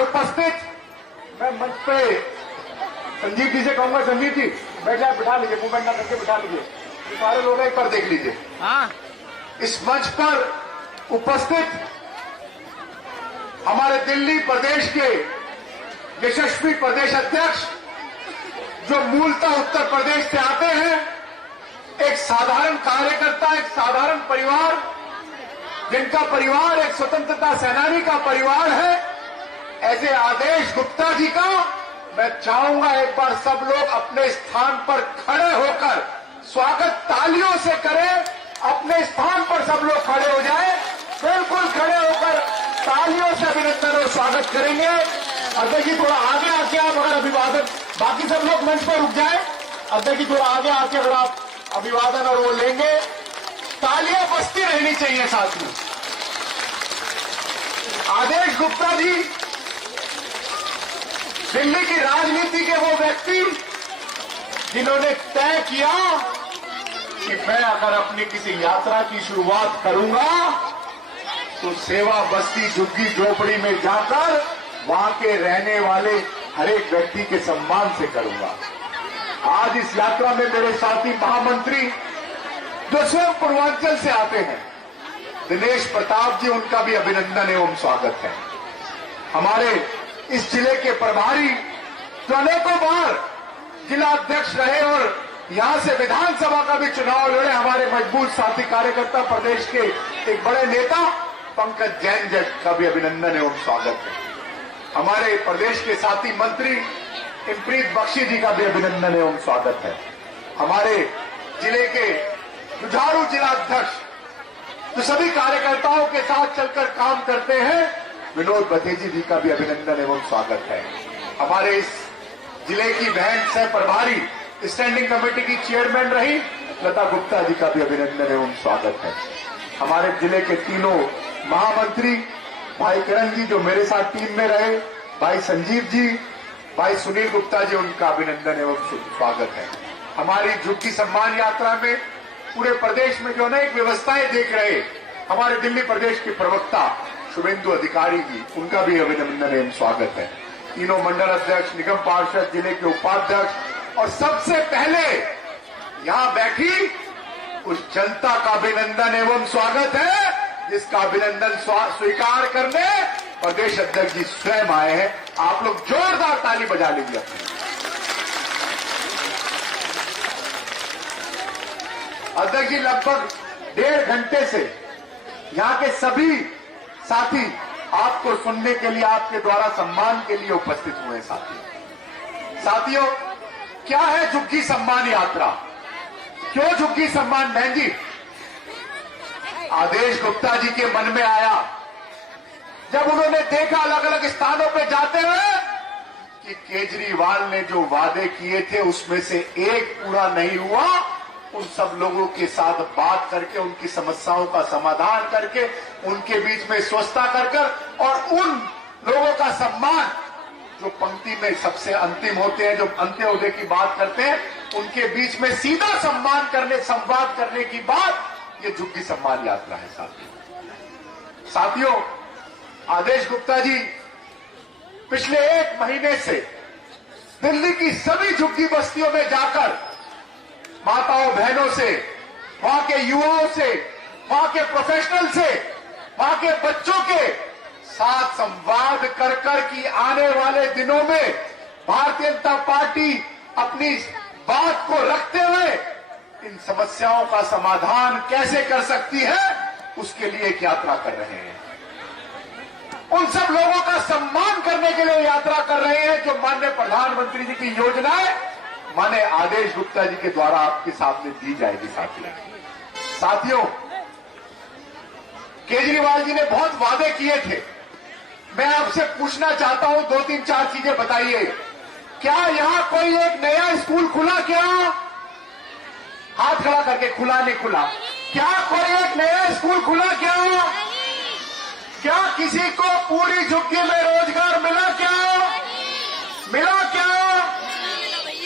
पर उपस्थित, मैं मंच पे संजीव जी से कहूंगा, संजीव जी बिठा लीजिए, मूवमेंट ना करके बिठा लीजिए, सारे लोग एक पर देख लीजिए। इस मंच पर उपस्थित हमारे दिल्ली प्रदेश के यशस्वी प्रदेश अध्यक्ष, जो मूलतः उत्तर प्रदेश से आते हैं, एक साधारण कार्यकर्ता, एक साधारण परिवार, जिनका परिवार एक स्वतंत्रता सेनानी का परिवार है, ऐसे आदेश गुप्ता जी का मैं चाहूंगा एक बार सब लोग अपने स्थान पर खड़े होकर स्वागत तालियों से करें। अपने स्थान पर सब लोग खड़े हो जाएं, बिल्कुल खड़े होकर तालियों से अभिनंदन और स्वागत करेंगे। अध्यक्ष जी थोड़ा आगे आके आप अगर अभिवादन, बाकी सब लोग मंच पर रुक जाए, अध्यक्ष जी थोड़ा आगे आके अगर आप अभिवादन और वो लेंगे, तालियां बजती रहनी चाहिए साथियों। आदेश गुप्ता जी दिल्ली की राजनीति के वो व्यक्ति जिन्होंने तय किया कि मैं अगर अपनी किसी यात्रा की शुरुआत करूंगा तो सेवा बस्ती झुग्गी झोपड़ी में जाकर वहां के रहने वाले हर एक व्यक्ति के सम्मान से करूंगा। आज इस यात्रा में मेरे साथी महामंत्री जो स्वयं पूर्वांचल से आते हैं, दिनेश प्रताप जी, उनका भी अभिनंदन एवं स्वागत है। हमारे इस जिले के प्रभारी जो अनेकों बार जिला अध्यक्ष रहे और यहां से विधानसभा का भी चुनाव लड़े, हमारे मजबूत साथी कार्यकर्ता, प्रदेश के एक बड़े नेता पंकज जैन जी का भी अभिनंदन एवं स्वागत है। हमारे प्रदेश के साथी मंत्री इमप्रीत बख्शी जी का भी अभिनंदन एवं स्वागत है। हमारे जिले के जुझारू जिला अध्यक्ष जो सभी कार्यकर्ताओं के साथ चलकर काम करते हैं, विनोद बथेजी जी का भी अभिनंदन एवं स्वागत है। हमारे इस जिले की बहन सह प्रभारी, स्टैंडिंग कमेटी की चेयरमैन रही लता गुप्ता जी का भी अभिनंदन एवं स्वागत है। हमारे जिले के तीनों महामंत्री, भाई किरण जी जो मेरे साथ टीम में रहे, भाई संजीव जी, भाई सुनील गुप्ता जी, उनका अभिनंदन एवं स्वागत है। हमारी झुग्गी सम्मान यात्रा में पूरे प्रदेश में जो अनेक व्यवस्थाएं देख रहे हमारे दिल्ली प्रदेश के प्रवक्ता शुभेंदु अधिकारी जी, उनका भी अभिनंदन एवं स्वागत है। तीनों मंडल अध्यक्ष, निगम पार्षद, जिले के उपाध्यक्ष और सबसे पहले यहां बैठी उस जनता का अभिनंदन एवं स्वागत है, जिसका अभिनंदन स्वीकार करने प्रदेश अध्यक्ष जी स्वयं आए हैं। आप लोग जोरदार ताली बजा लीजिए अपनी। अध्यक्ष जी लगभग 1.5 घंटे से यहां के सभी साथी आपको सुनने के लिए, आपके द्वारा सम्मान के लिए उपस्थित हुए हैं। साथियों, क्या है झुग्गी सम्मान यात्रा? क्यों झुग्गी सम्मान? बहन जी, आदेश गुप्ता जी के मन में आया जब उन्होंने देखा अलग अलग स्थानों पे जाते हुए कि केजरीवाल ने जो वादे किए थे उसमें से एक पूरा नहीं हुआ। उन सब लोगों के साथ बात करके, उनकी समस्याओं का समाधान करके, उनके बीच में स्वच्छता कर और उन लोगों का सम्मान जो पंक्ति में सबसे अंतिम होते हैं, जो अंत्योदय की बात करते हैं, उनके बीच में सीधा संवाद करने की बात, ये झुग्गी सम्मान यात्रा है। साथियों, आदेश गुप्ता जी पिछले 1 महीने से दिल्ली की सभी झुग्गी बस्तियों में जाकर माताओं बहनों से, वहां के युवाओं से, वहां के प्रोफेशनल से, वहां के बच्चों के साथ संवाद कर कि आने वाले दिनों में भारतीय जनता पार्टी अपनी बात को रखते हुए इन समस्याओं का समाधान कैसे कर सकती है, उसके लिए एक यात्रा कर रहे हैं। उन सब लोगों का सम्मान करने के लिए यात्रा कर रहे हैं जो माननीय प्रधानमंत्री जी की योजनाएं माने आदेश गुप्ता जी के द्वारा आपके सामने दी जाएगी। साथियों, केजरीवाल जी ने बहुत वादे किए थे। मैं आपसे पूछना चाहता हूं, 2-3-4 चीजें बताइए। क्या यहां कोई एक नया स्कूल खुला? क्या हाथ खड़ा करके, खुला नहीं खुला? क्या कोई एक नया स्कूल खुला? क्या किसी को पूरी झुग्गी में रोजगार मिला?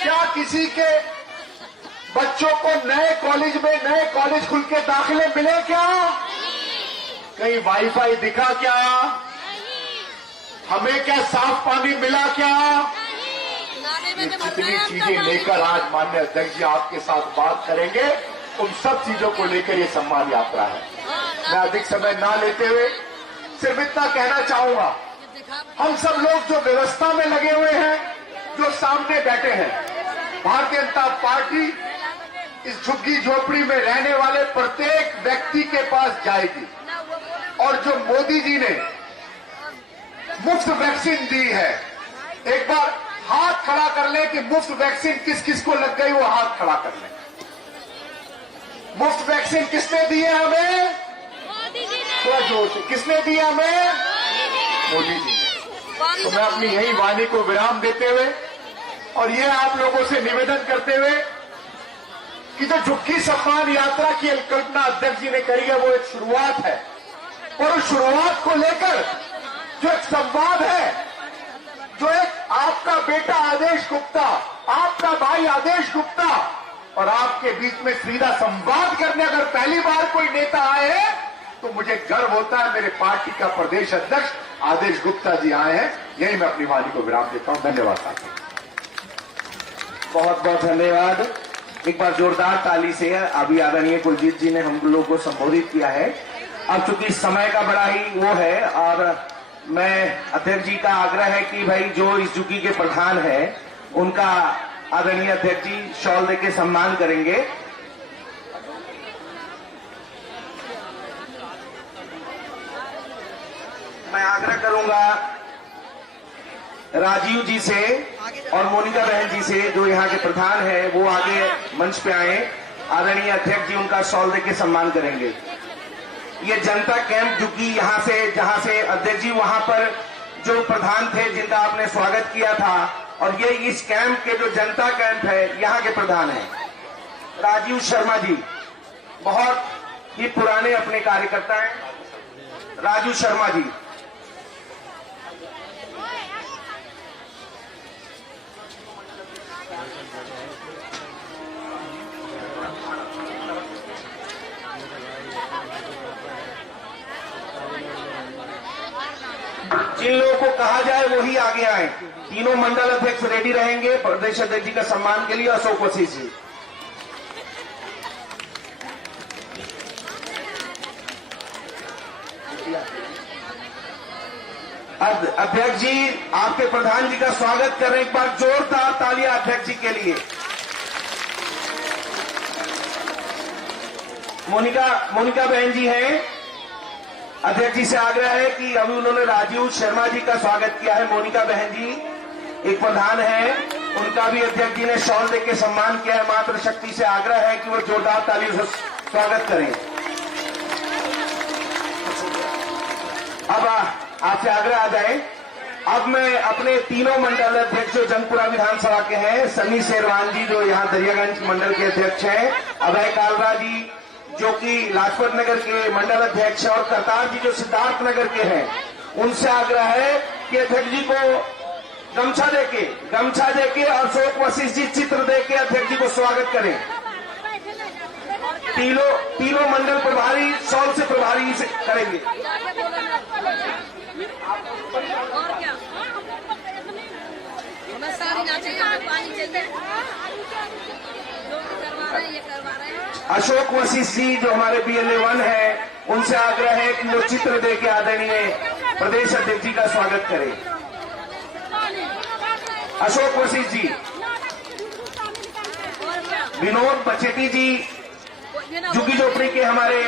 क्या किसी के बच्चों को नए कॉलेज खुल के दाखिले मिले? क्या कहीं वाईफाई दिखा? क्या हमें क्या साफ पानी मिला क्या? ये जितनी चीजें लेकर आज माननीय अध्यक्ष जी आपके साथ बात करेंगे, उन सब चीजों को लेकर ये सम्मान यात्रा है। मैं अधिक समय ना लेते हुए सिर्फ इतना कहना चाहूंगा, हम सब लोग जो व्यवस्था में लगे हुए हैं, जो सामने बैठे हैं, भारतीय जनता पार्टी इस झुग्गी झोपड़ी में रहने वाले प्रत्येक व्यक्ति के पास जाएगी और जो मोदी जी ने मुफ्त वैक्सीन दी है, एक बार हाथ खड़ा कर ले कि मुफ्त वैक्सीन किस किस को लग गई, वो हाथ खड़ा कर ले। मुफ्त वैक्सीन किसने दी है हमें? मोदी जी ने। थोड़ा जोर से, किसने दी है हमें? मोदी जी ने। तो मैं अपनी यही वाणी को विराम देते हुए और ये आप लोगों से निवेदन करते हुए कि जो झुग्गी सम्मान यात्रा की कल्पना अध्यक्ष जी ने करी है, वो एक शुरुआत है और उस शुरुआत को लेकर जो एक संवाद है, जो एक आपका बेटा आदेश गुप्ता, आपका भाई आदेश गुप्ता और आपके बीच में सीधा संवाद करने अगर पहली बार कोई नेता आए हैं तो मुझे गर्व होता है, मेरे पार्टी का प्रदेश अध्यक्ष आदेश गुप्ता जी आए हैं। यही मैं अपनी वाणी को विराम देता हूं। धन्यवाद साथियों। बहुत बहुत धन्यवाद। एक बार जोरदार ताली से अभी आदरणीय कुलजीत जी ने हम लोगों को संबोधित किया है। अब चूंकि समय का बड़ा ही वो है और मैं अध्यक्ष जी का आग्रह है कि भाई जो इस झुग्गी के प्रधान है उनका आदरणीय अध्यक्ष जी शॉल देके सम्मान करेंगे। मैं आग्रह करूंगा राजीव जी से और मोनिका बहन जी से, जो यहाँ के प्रधान है, वो आगे मंच पे आए। आदरणीय अध्यक्ष जी उनका शॉल देके सम्मान करेंगे। ये जनता कैंप झुग्गी यहाँ से, जहाँ से अध्यक्ष जी वहां पर जो प्रधान थे जिनका आपने स्वागत किया था, और ये इस कैंप के जो जनता कैंप है यहाँ के प्रधान है राजीव शर्मा जी, बहुत ही पुराने अपने कार्यकर्ता हैं राजू शर्मा जी। जिन लोगों को कहा जाए वही आगे आए। तीनों मंडल अध्यक्ष रेडी रहेंगे प्रदेश अध्यक्ष जी का सम्मान के लिए। अशोक वसीम जी, अध्यक्ष जी आपके प्रधान जी का स्वागत करें। एक बार जोरदार तालियां अध्यक्ष जी के लिए। मोनिका बहन जी हैं। अध्यक्ष जी से आग्रह है कि अभी उन्होंने राजीव शर्मा जी का स्वागत किया है। मोनिका बहन जी एक प्रधान है, उनका भी अध्यक्ष जी ने शॉल देके सम्मान किया है। मातृ शक्ति से आग्रह है कि वो जोरदार तालियों से स्वागत करें। अब आपसे आग्रह आ जाए। अब मैं अपने तीनों मंडल अध्यक्ष जो जंगपुरा विधानसभा के हैं, सनी शेरवान जी जो यहाँ दरियागंज मंडल के अध्यक्ष हैं, अभय कालरा जी जो कि लाजपत नगर के मंडल अध्यक्ष और करतार जी जो सिद्धार्थ नगर के हैं, उनसे आग्रह है कि अध्यक्ष जी को गमछा देके और अशोक वसीम जी चित्र देके अध्यक्ष जी को स्वागत करें। तीनों मंडल प्रभारी शॉल से प्रभारी से करेंगे। अशोक वसीम जी जो हमारे BLA 1 है, उनसे आग्रह है कि वो चित्र देके आदरणीय प्रदेश अध्यक्ष जी का स्वागत करें। अशोक वसीम जी, विनोद बचेती जी झुग्गी झोपड़ी के हमारे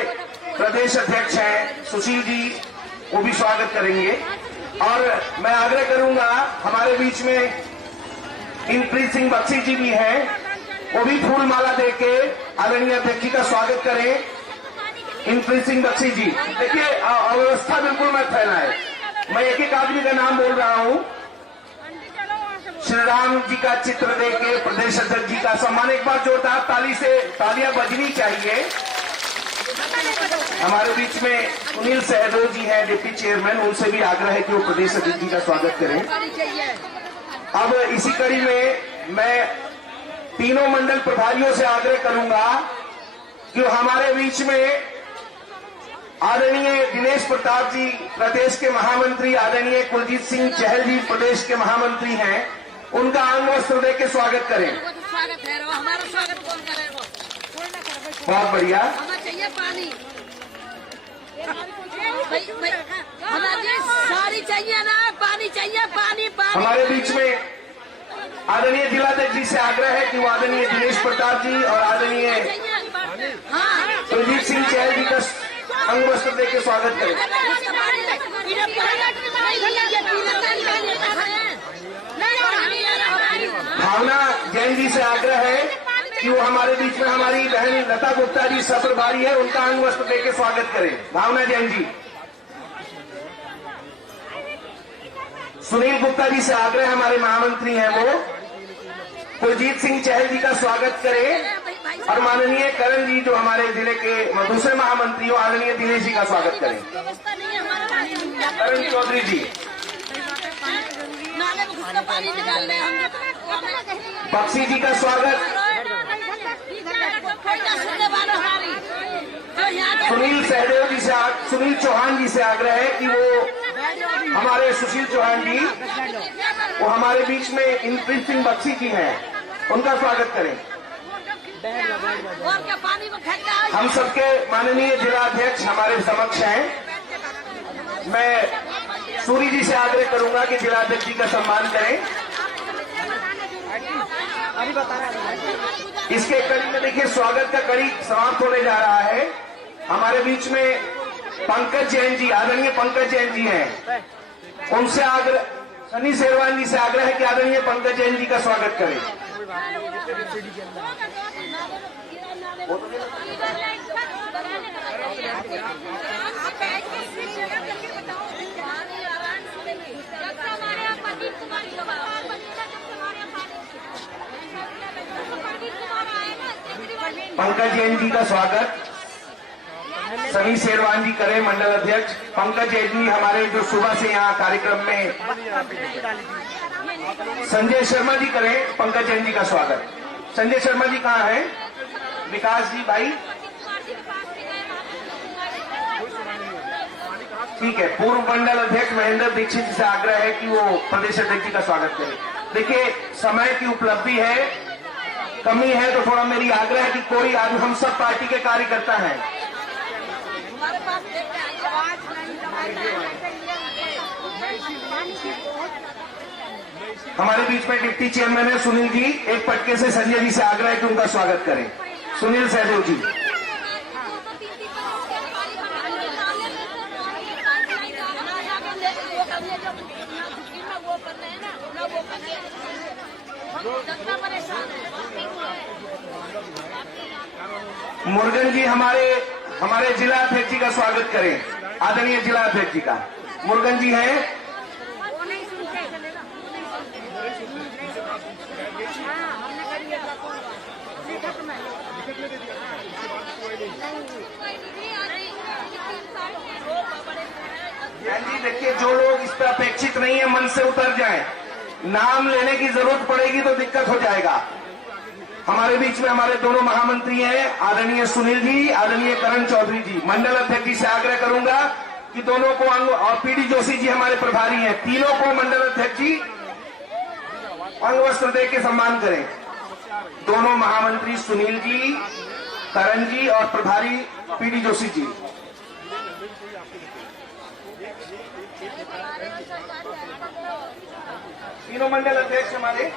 प्रदेश अध्यक्ष हैं, सुशील जी, वो भी स्वागत करेंगे। और मैं आग्रह करूंगा हमारे बीच में इंद्रप्रीत सिंह बख्शी जी भी हैं, वो भी फूल माला देके आदरणीय अध्यक्ष जी का स्वागत करें। इंद्रप्रीत सिंह बख्शी जी, देखिए अव्यवस्था बिल्कुल मत फैलाए। मैं एक एक आदमी का नाम बोल रहा हूं। श्री राम जी का चित्र देके प्रदेश अध्यक्ष जी का सम्मान। एक बार जोरदार ताली से तालियां बजनी चाहिए। हमारे बीच में सुनील सहदेव जी हैं डिप्टी चेयरमैन, उनसे भी आग्रह है कि वो प्रदेश अध्यक्ष जी का स्वागत करें। अब इसी कड़ी में मैं तीनों मंडल प्रभारियों से आग्रह करूंगा कि हमारे बीच में आदरणीय दिनेश प्रताप जी प्रदेश के महामंत्री, आदरणीय कुलजीत सिंह चहल जी प्रदेश के महामंत्री हैं, उनका अंग वस्त्र दे के स्वागत करें। स्वागत है, हमारा स्वागत कौन करेगा? बहुत बढ़िया। हमें चाहिए पानी, हमारी साड़ी चाहिए ना, पानी चाहिए, पानी पानी। हमारे बीच में आदरणीय जिलाध्यक्ष जी से आग्रह है कि वो आदरणीय दिनेश प्रताप जी और आदरणीय हाँ, कुलजीत सिंह चहल जी का अंग वस्त्र दे के स्वागत करें। भावना जैन जी से आग्रह है कि वो हमारे बीच में हमारी बहन लता गुप्ता जी सप्रभारी है, उनका अंग वस्त्र दे के स्वागत करें। भावना जैन जी। सुनील गुप्ता जी से आग्रह, हमारे महामंत्री हैं वो, कुलजीत सिंह चहल जी का स्वागत करें और माननीय करण जी जो हमारे जिले के दूसरे महामंत्री हो, आदरणीय दिनेश जी का स्वागत करें। करण चौधरी जी। नाले में घुसकर पानी निकाल रहे हम। बक्सी जी का स्वागत। सुनील सहदेव जी से सुनील चौहान जी से आग्रह है कि वो हमारे सुशील चौहान जी वो हमारे बीच में इंद्रजीत सिंह बक्सी जी हैं, उनका स्वागत करें। हम सबके माननीय जिलाध्यक्ष हमारे समक्ष हैं। मैं सूरी जी से आग्रह करूंगा कि जिलाध्यक्ष जी का सम्मान करें। इसके कड़ी में देखिए स्वागत का कड़ी समाप्त होने जा रहा है। हमारे बीच में पंकज जैन जी, आदरणीय पंकज जैन जी हैं, उनसे आग्रह, सनी शेरवान जी से आग्रह है कि आदरणीय पंकज जैन जी का स्वागत करें। पंकज जैन जी का स्वागत सनी शेरवान जी करें, मंडल अध्यक्ष। पंकज जैन जी हमारे जो सुबह से यहाँ कार्यक्रम में, संजय शर्मा जी करें पंकज जैन जी का स्वागत। संजय शर्मा जी कहाँ हैं? विकास जी भाई, ठीक है। पूर्व मंडल अध्यक्ष महेंद्र दीक्षित जी से आग्रह है कि वो प्रदेश अध्यक्ष जी का स्वागत करें। देखिए समय की उपलब्धि है, कमी है, तो थोड़ा मेरी आग्रह है कि कोई आदमी, हम सब पार्टी के कार्यकर्ता हैं, हमारे बीच में डिप्टी चेयरमैन है सुनील जी, एक पटके से संजय जी से आग्रह है कि उनका स्वागत करें। सुनील सहदेव जी। मुर्गन जी हमारे जिला अध्यक्ष जी का स्वागत करें, आदरणीय जिला अध्यक्ष जी का। मुर्गन जी हैं। जी देखिए, जो लोग इस पर अपेक्षित नहीं है मन से उतर जाएं, नाम लेने की जरूरत पड़ेगी तो दिक्कत हो जाएगा। हमारे बीच में हमारे दोनों महामंत्री हैं, आदरणीय सुनील जी, आदरणीय करण चौधरी जी। मंडल अध्यक्ष जी से आग्रह करूंगा कि दोनों को अंग, और पीडी जोशी जी हमारे प्रभारी हैं, तीनों को मंडल अध्यक्ष जी अंग वस्त्र दे के सम्मान करें। दोनों महामंत्री सुनील जी, करण जी और प्रभारी पीडी जोशी जी। तीनों मंडल अध्यक्ष हमारे।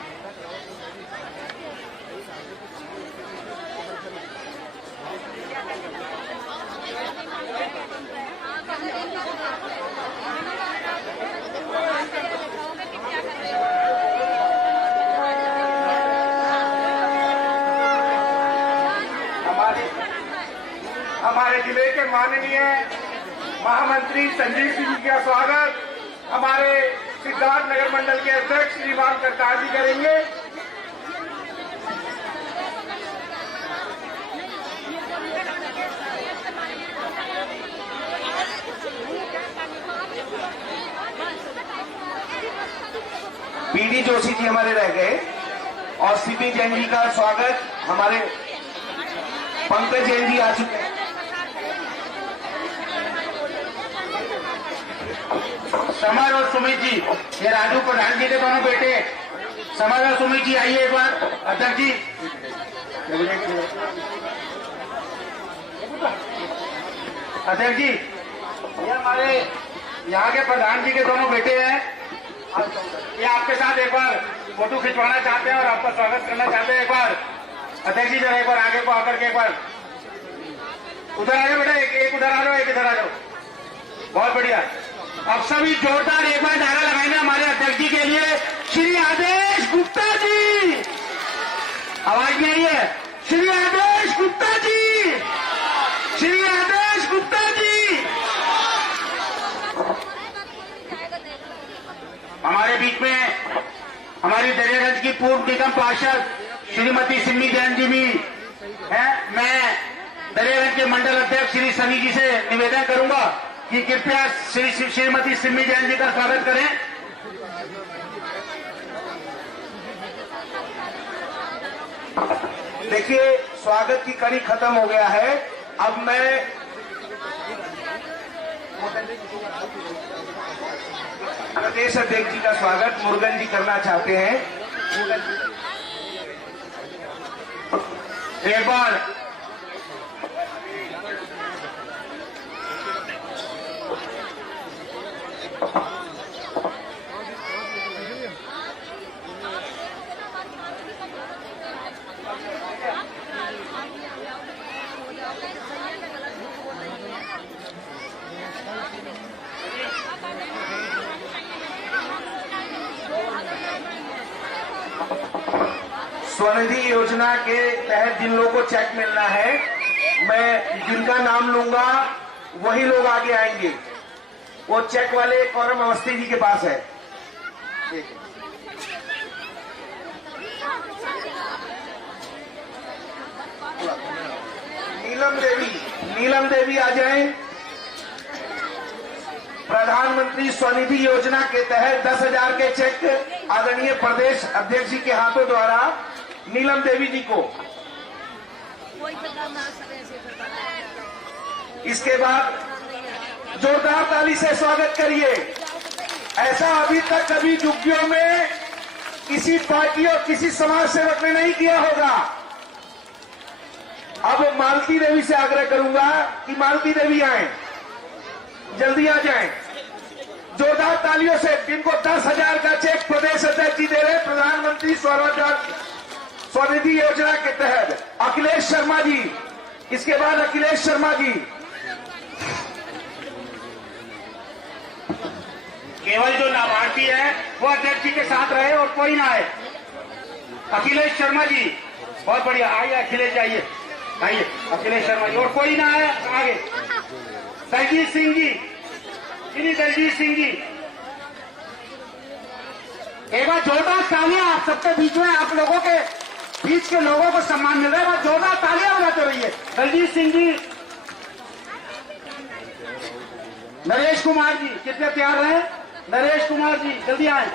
हमारे जिले के माननीय महामंत्री संजीव सिंह जी का स्वागत हमारे सिद्धार्थ नगर मंडल के अध्यक्ष श्रीमान करतार जी करेंगे। पीडी जोशी जी हमारे रह गए और सीपी जैन जी का स्वागत हमारे पंकज जैन जी आ चुके हैं। समर और सुमित जी, ये राजू प्रधान जी के दोनों बेटे, समर और सुमित जी आइए एक बार। अध्यक्ष जी, अध्यक्ष जी, ये हमारे यहाँ के प्रधान जी के दोनों बेटे हैं, ये आपके साथ एक बार फोटो खिंचवाना चाहते हैं और आपका स्वागत करना चाहते हैं। एक बार अध्यक्ष जी जरा एक बार आगे को आकर के एक बार उधर आ जाओ बेटा, एक उधर आ जाओ, एक इधर आ जाओ। बहुत बढ़िया। अब सभी जोरदार एक बार नारा लगाएंगे हमारे अध्यक्ष जी के लिए। श्री आदेश गुप्ता जी, आवाज नहीं आई है। श्री आदेश गुप्ता जी, श्री आदेश गुप्ता जी। हमारे बीच में हमारी दरियागंज की पूर्व निगम पार्षद श्रीमती सिम्मी जैन जी भी है। मैं दरियागंज के मंडल अध्यक्ष श्री सनी जी से निवेदन करूंगा कि कृपया श्रीमती सिम्मी जैन जी का स्वागत करें। देखिए, स्वागत की कड़ी खत्म हो गया है। अब मैं प्रदेश अध्यक्ष जी का स्वागत मुरुगन जी करना चाहते हैं। एक बार स्वनिधि योजना के तहत जिन लोगों को चेक मिलना है, मैं जिनका नाम लूंगा वही लोग आगे आएंगे। वो चेक वाले कौरम अवस्थी जी के पास है। नीलम देवी आ जाएं। प्रधानमंत्री स्वनिधि योजना के तहत 10,000 के चेक आदरणीय प्रदेश अध्यक्ष जी के हाथों द्वारा नीलम देवी जी को। इसके बाद जोरदार ताली से स्वागत करिए। ऐसा अभी तक कभी झुग्गियों में किसी पार्टी और किसी समाज सेवक ने नहीं किया होगा। अब मालती देवी से आग्रह करूंगा कि मालती देवी आए, जल्दी आ जाएं। जोरदार तालियों से जिनको 10,000 का चेक प्रदेश अध्यक्ष जी दे रहे, प्रधानमंत्री स्वनिधि योजना के तहत अखिलेश शर्मा जी। इसके बाद अखिलेश शर्मा जी। केवल जो लाभार्थी है वो अध्यक्ष जी के साथ रहे और कोई ना आए। अखिलेश शर्मा जी, बहुत बढ़िया, आइए अखिलेश जी, आइए आइए अखिलेश शर्मा जी, और कोई ना आए आगे। दलजीत सिंह जी, श्री दलजीत सिंह जी, एक बार जोरदार तालियां आप सबके बीच में, आप लोगों के बीच के लोगों को सम्मान मिल रहा है, जोरदार तालियां बजाते रहिए। दलजीत सिंह जी, नरेश कुमार जी, कितने तैयार रहे? नरेश कुमार जी जल्दी आए।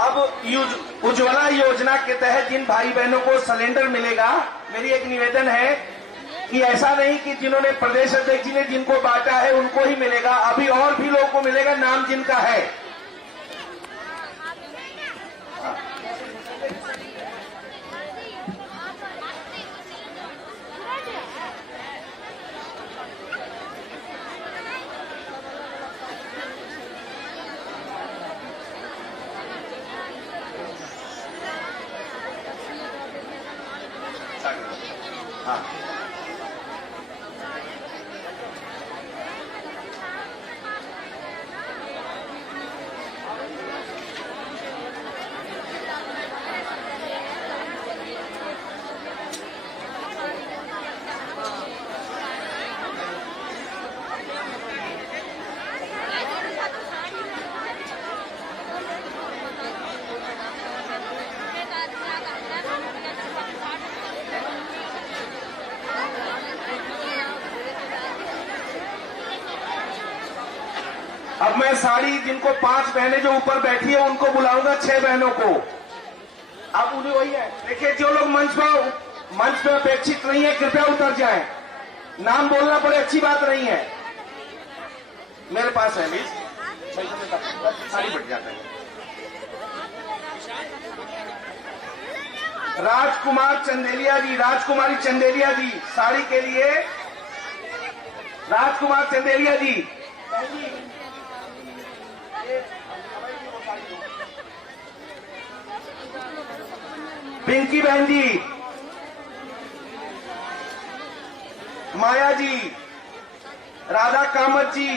अब उज्ज्वला योजना के तहत जिन भाई बहनों को सिलेंडर मिलेगा, मेरी एक निवेदन है कि ऐसा नहीं कि जिन्होंने प्रदेश अध्यक्ष जी ने जिनको बांटा है उनको ही मिलेगा, अभी और भी लोगों को मिलेगा, नाम जिनका है। हाँ, अब मैं साड़ी जिनको 5 बहनें जो ऊपर बैठी है उनको बुलाऊंगा, 6 बहनों को। अब उन्हें वही है, देखिए जो लोग मंच पे अपेक्षित नहीं है कृपया उतर जाएं। नाम बोलना बड़ी अच्छी बात नहीं है। मेरे पास है प्लीज, साड़ी बढ़ जाता है। राजकुमार चंदेलिया जी, राजकुमारी चंदेलिया जी साड़ी के लिए, राजकुमार चंदेलिया जी। पिंकी बहन जी, माया जी, राधा कामत जी,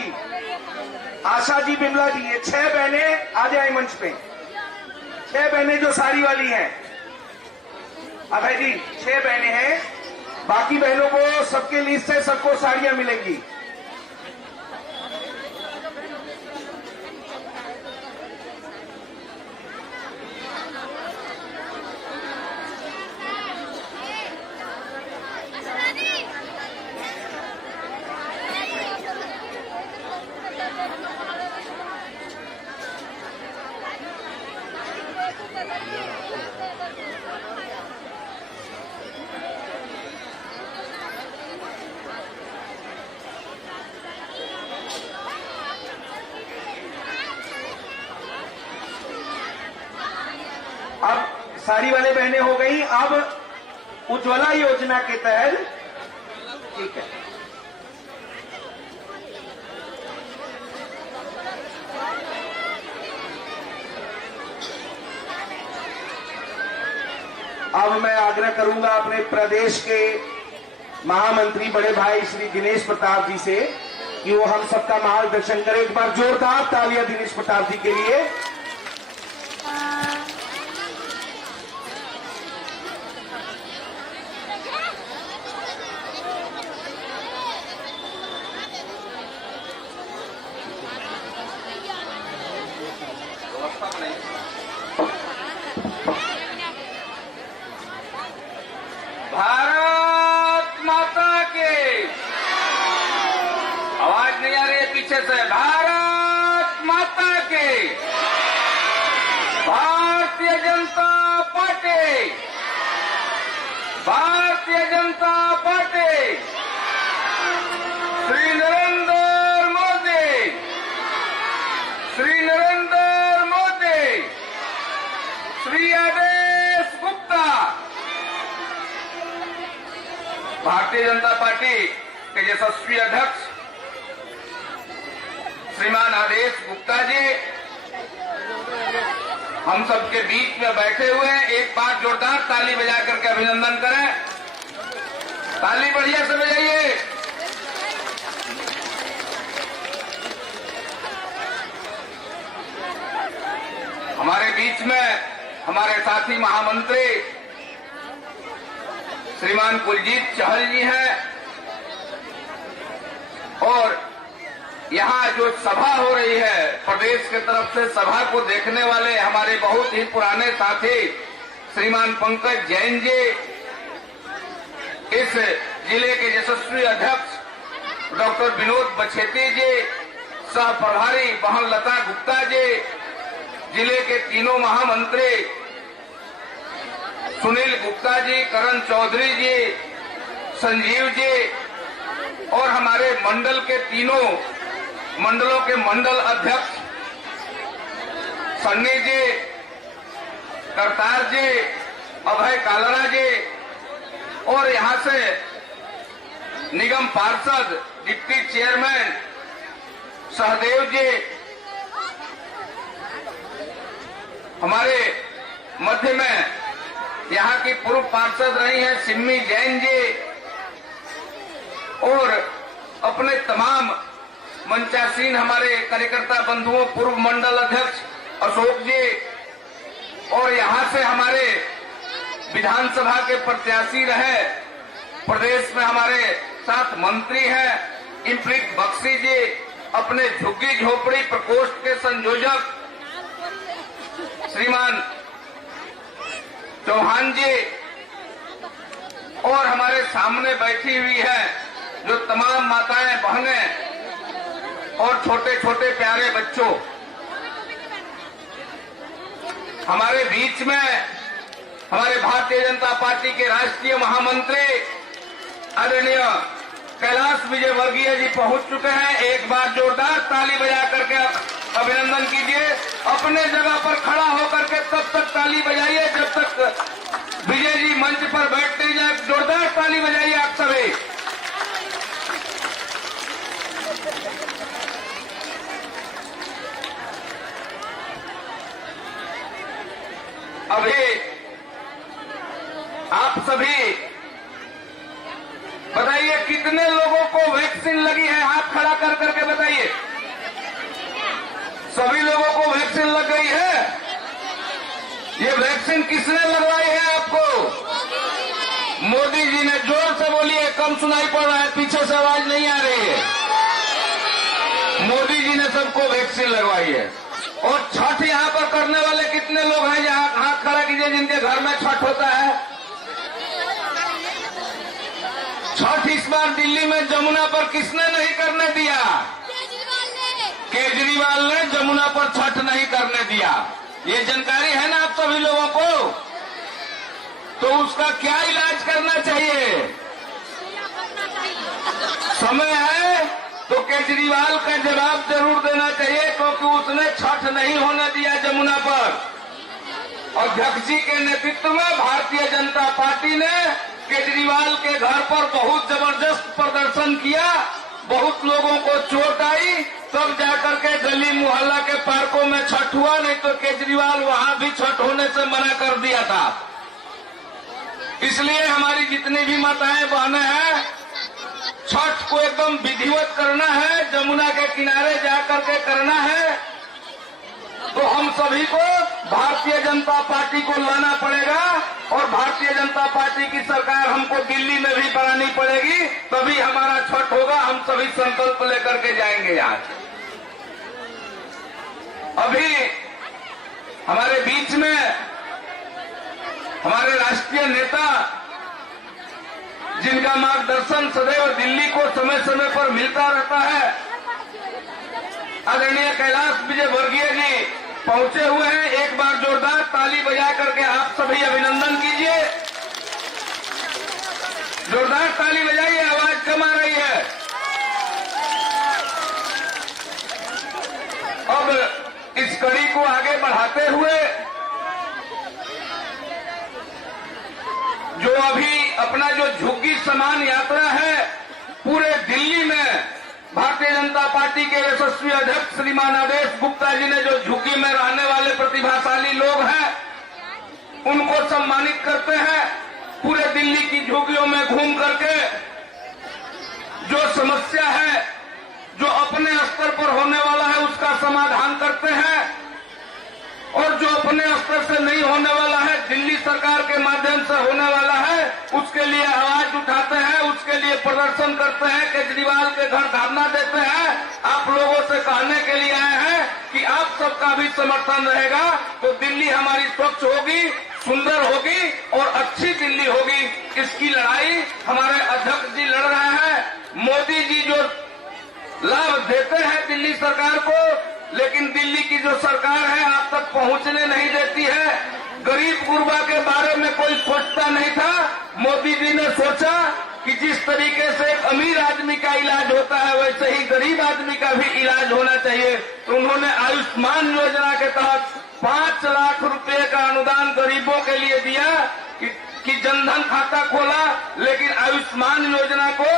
आशा जी, बिमला जी, ये 6 बहनें आ जाए मंच पे। 6 बहनें जो साड़ी वाली हैं। अभय जी 6 बहनें हैं, बाकी बहनों को सबके लिस्ट से सबको साड़ियां मिलेंगी। अब साड़ी वाले बहनें हो गई। अब उज्ज्वला योजना के तहत, ठीक है, अब मैं आग्रह करूंगा अपने प्रदेश के महामंत्री बड़े भाई श्री दिनेश प्रताप जी से कि वो हम सबका मार्गदर्शन करें। एक बार जोरदार तालियां दिनेश प्रताप जी के लिए। भारत माता के, आवाज नहीं आ रही है पीछे से। भारत माता के, भारतीय जनता पार्टी, भारतीय जनता पार्टी, श्री नरेंद्र मोदी, श्री नरेंद्र मोदी, श्री आदेश गुप्ता। भारतीय जनता पार्टी के यशस्वी अध्यक्ष श्रीमान आदेश गुप्ता जी हम सबके बीच में बैठे हुए हैं। एक बार जोरदार ताली बजा करके अभिनंदन करें। ताली बढ़िया से बजाइए। हमारे बीच में हमारे साथी महामंत्री श्रीमान कुलजीत चहल जी हैं और यहाँ जो सभा हो रही है प्रदेश के तरफ से, सभा को देखने वाले हमारे बहुत ही पुराने साथी श्रीमान पंकज जैन जी, इस जिले के यशस्वी अध्यक्ष डॉक्टर विनोद बछेती जी, सह प्रभारी बहन लता गुप्ता जी, जिले के तीनों महामंत्री सुनील गुप्ता जी, करण चौधरी जी, संजीव जी और हमारे मंडल के तीनों मंडलों के मंडल अध्यक्ष सन्नी जी, करतार जी, अभय कालरा जी और यहां से निगम पार्षद डिप्टी चेयरमैन सहदेव जी, हमारे मध्य में यहाँ की पूर्व पार्षद रही हैं सिम्मी जैन जी और अपने तमाम मंचासीन हमारे कार्यकर्ता बंधुओं, पूर्व मंडल अध्यक्ष अशोक जी और यहाँ से हमारे विधानसभा के प्रत्याशी रहे, प्रदेश में हमारे साथ मंत्री हैं इम्प्रीत बख्शी जी, अपने झुग्गी झोपड़ी प्रकोष्ठ के संयोजक श्रीमान चौहान जी और हमारे सामने बैठी हुई है जो तमाम माताएं बहनें और छोटे छोटे प्यारे बच्चों, हमारे बीच में हमारे भारतीय जनता पार्टी के राष्ट्रीय महामंत्री आदरणीय कैलाश विजयवर्गीय जी पहुंच चुके हैं। एक बार जोरदार ताली बजा करके अभिनंदन कीजिए। अपने जगह पर खड़ा होकर के तब तक ताली बजाइए जब तक विजय जी मंच पर बैठ नहीं जाए। जोरदार ताली बजाइए आप सभी। अभी आप सभी बताइए कितने लोगों को वैक्सीन लगी है? हाथ खड़ा कर करके बताइए। सभी लोगों को वैक्सीन लग गई है। ये वैक्सीन किसने लगवाई है आपको? मोदी जी ने। जोर से बोलिए, कम सुनाई पड़ रहा है, पीछे से आवाज नहीं आ रही है। मोदी जी ने सबको वैक्सीन लगवाई है। और छठ यहाँ पर करने वाले कितने लोग हैं? यहाँ हाथ खड़ा कीजिए जिनके घर में छठ होता है। छठ इस बार दिल्ली में जमुना पर किसने नहीं करने दिया? केजरीवाल ने जमुना पर छठ नहीं करने दिया। ये जानकारी है ना आप सभी लोगों को? तो उसका क्या इलाज करना चाहिए? समय है तो केजरीवाल का जवाब जरूर देना चाहिए, क्योंकि उसने छठ नहीं होने दिया जमुना पर। और अध्यक्ष जी के नेतृत्व में भारतीय जनता पार्टी ने केजरीवाल के घर पर बहुत जबरदस्त प्रदर्शन किया। बहुत लोगों को चोट आई, तब जाकर के गली मुहल्ला के पार्कों में छठ हुआ। नहीं तो केजरीवाल वहां भी छठ होने से मना कर दिया था। इसलिए हमारी जितनी भी माताएं बहनें हैं, छठ को एकदम विधिवत करना है, जमुना के किनारे जाकर के करना है। तो हम सभी को भारतीय जनता पार्टी को लाना पड़ेगा और भारतीय जनता पार्टी की सरकार हमको दिल्ली में भी बनानी पड़ेगी, तभी हमारा छठ होगा। हम सभी संकल्प लेकर के जाएंगे। आज अभी हमारे बीच में हमारे राष्ट्रीय नेता, जिनका मार्गदर्शन सदैव दिल्ली को समय समय पर मिलता रहता है, आदरणीय कैलाश विजयवर्गीय जी पहुंचे हुए हैं। एक बार जोरदार ताली बजा करके आप सभी अभिनंदन कीजिए। जोरदार ताली बजाइए, आवाज कम आ रही है। अब इस कड़ी को आगे बढ़ाते हुए जो अभी अपना जो झुग्गी समान यात्रा है, पूरे दिल्ली में भारतीय जनता पार्टी के यशस्वी अध्यक्ष श्रीमान आदेश गुप्ता जी ने जो झुग्गी में रहने वाले प्रतिभाशाली लोग हैं, उनको सम्मानित करते हैं। पूरे दिल्ली की झुग्गियों में घूम करके जो समस्या है, जो अपने स्तर पर होने वाला है, उसका समाधान करते हैं। और जो अपने स्तर से नहीं होने वाला है, दिल्ली सरकार के माध्यम से होने वाला है, उसके लिए आवाज उठाते हैं, उसके लिए प्रदर्शन करते हैं, केजरीवाल के घर धरना देते हैं। आप लोगों से कहने के लिए आए हैं कि आप सबका भी समर्थन रहेगा तो दिल्ली हमारी स्वच्छ होगी, सुंदर होगी और अच्छी दिल्ली होगी। इसकी लड़ाई हमारे अध्यक्ष जी लड़ रहे हैं। मोदी जी जो लाभ देते हैं दिल्ली सरकार को, लेकिन दिल्ली की जो सरकार है आप तक पहुंचने नहीं देती है। गरीब गुरबा के बारे में कोई सोचता नहीं था। मोदी जी ने सोचा कि जिस तरीके से एक अमीर आदमी का इलाज होता है, वैसे ही गरीब आदमी का भी इलाज होना चाहिए। तो उन्होंने आयुष्मान योजना के तहत 5 लाख रुपए का अनुदान गरीबों के लिए दिया कि जनधन खाता खोला। लेकिन आयुष्मान योजना को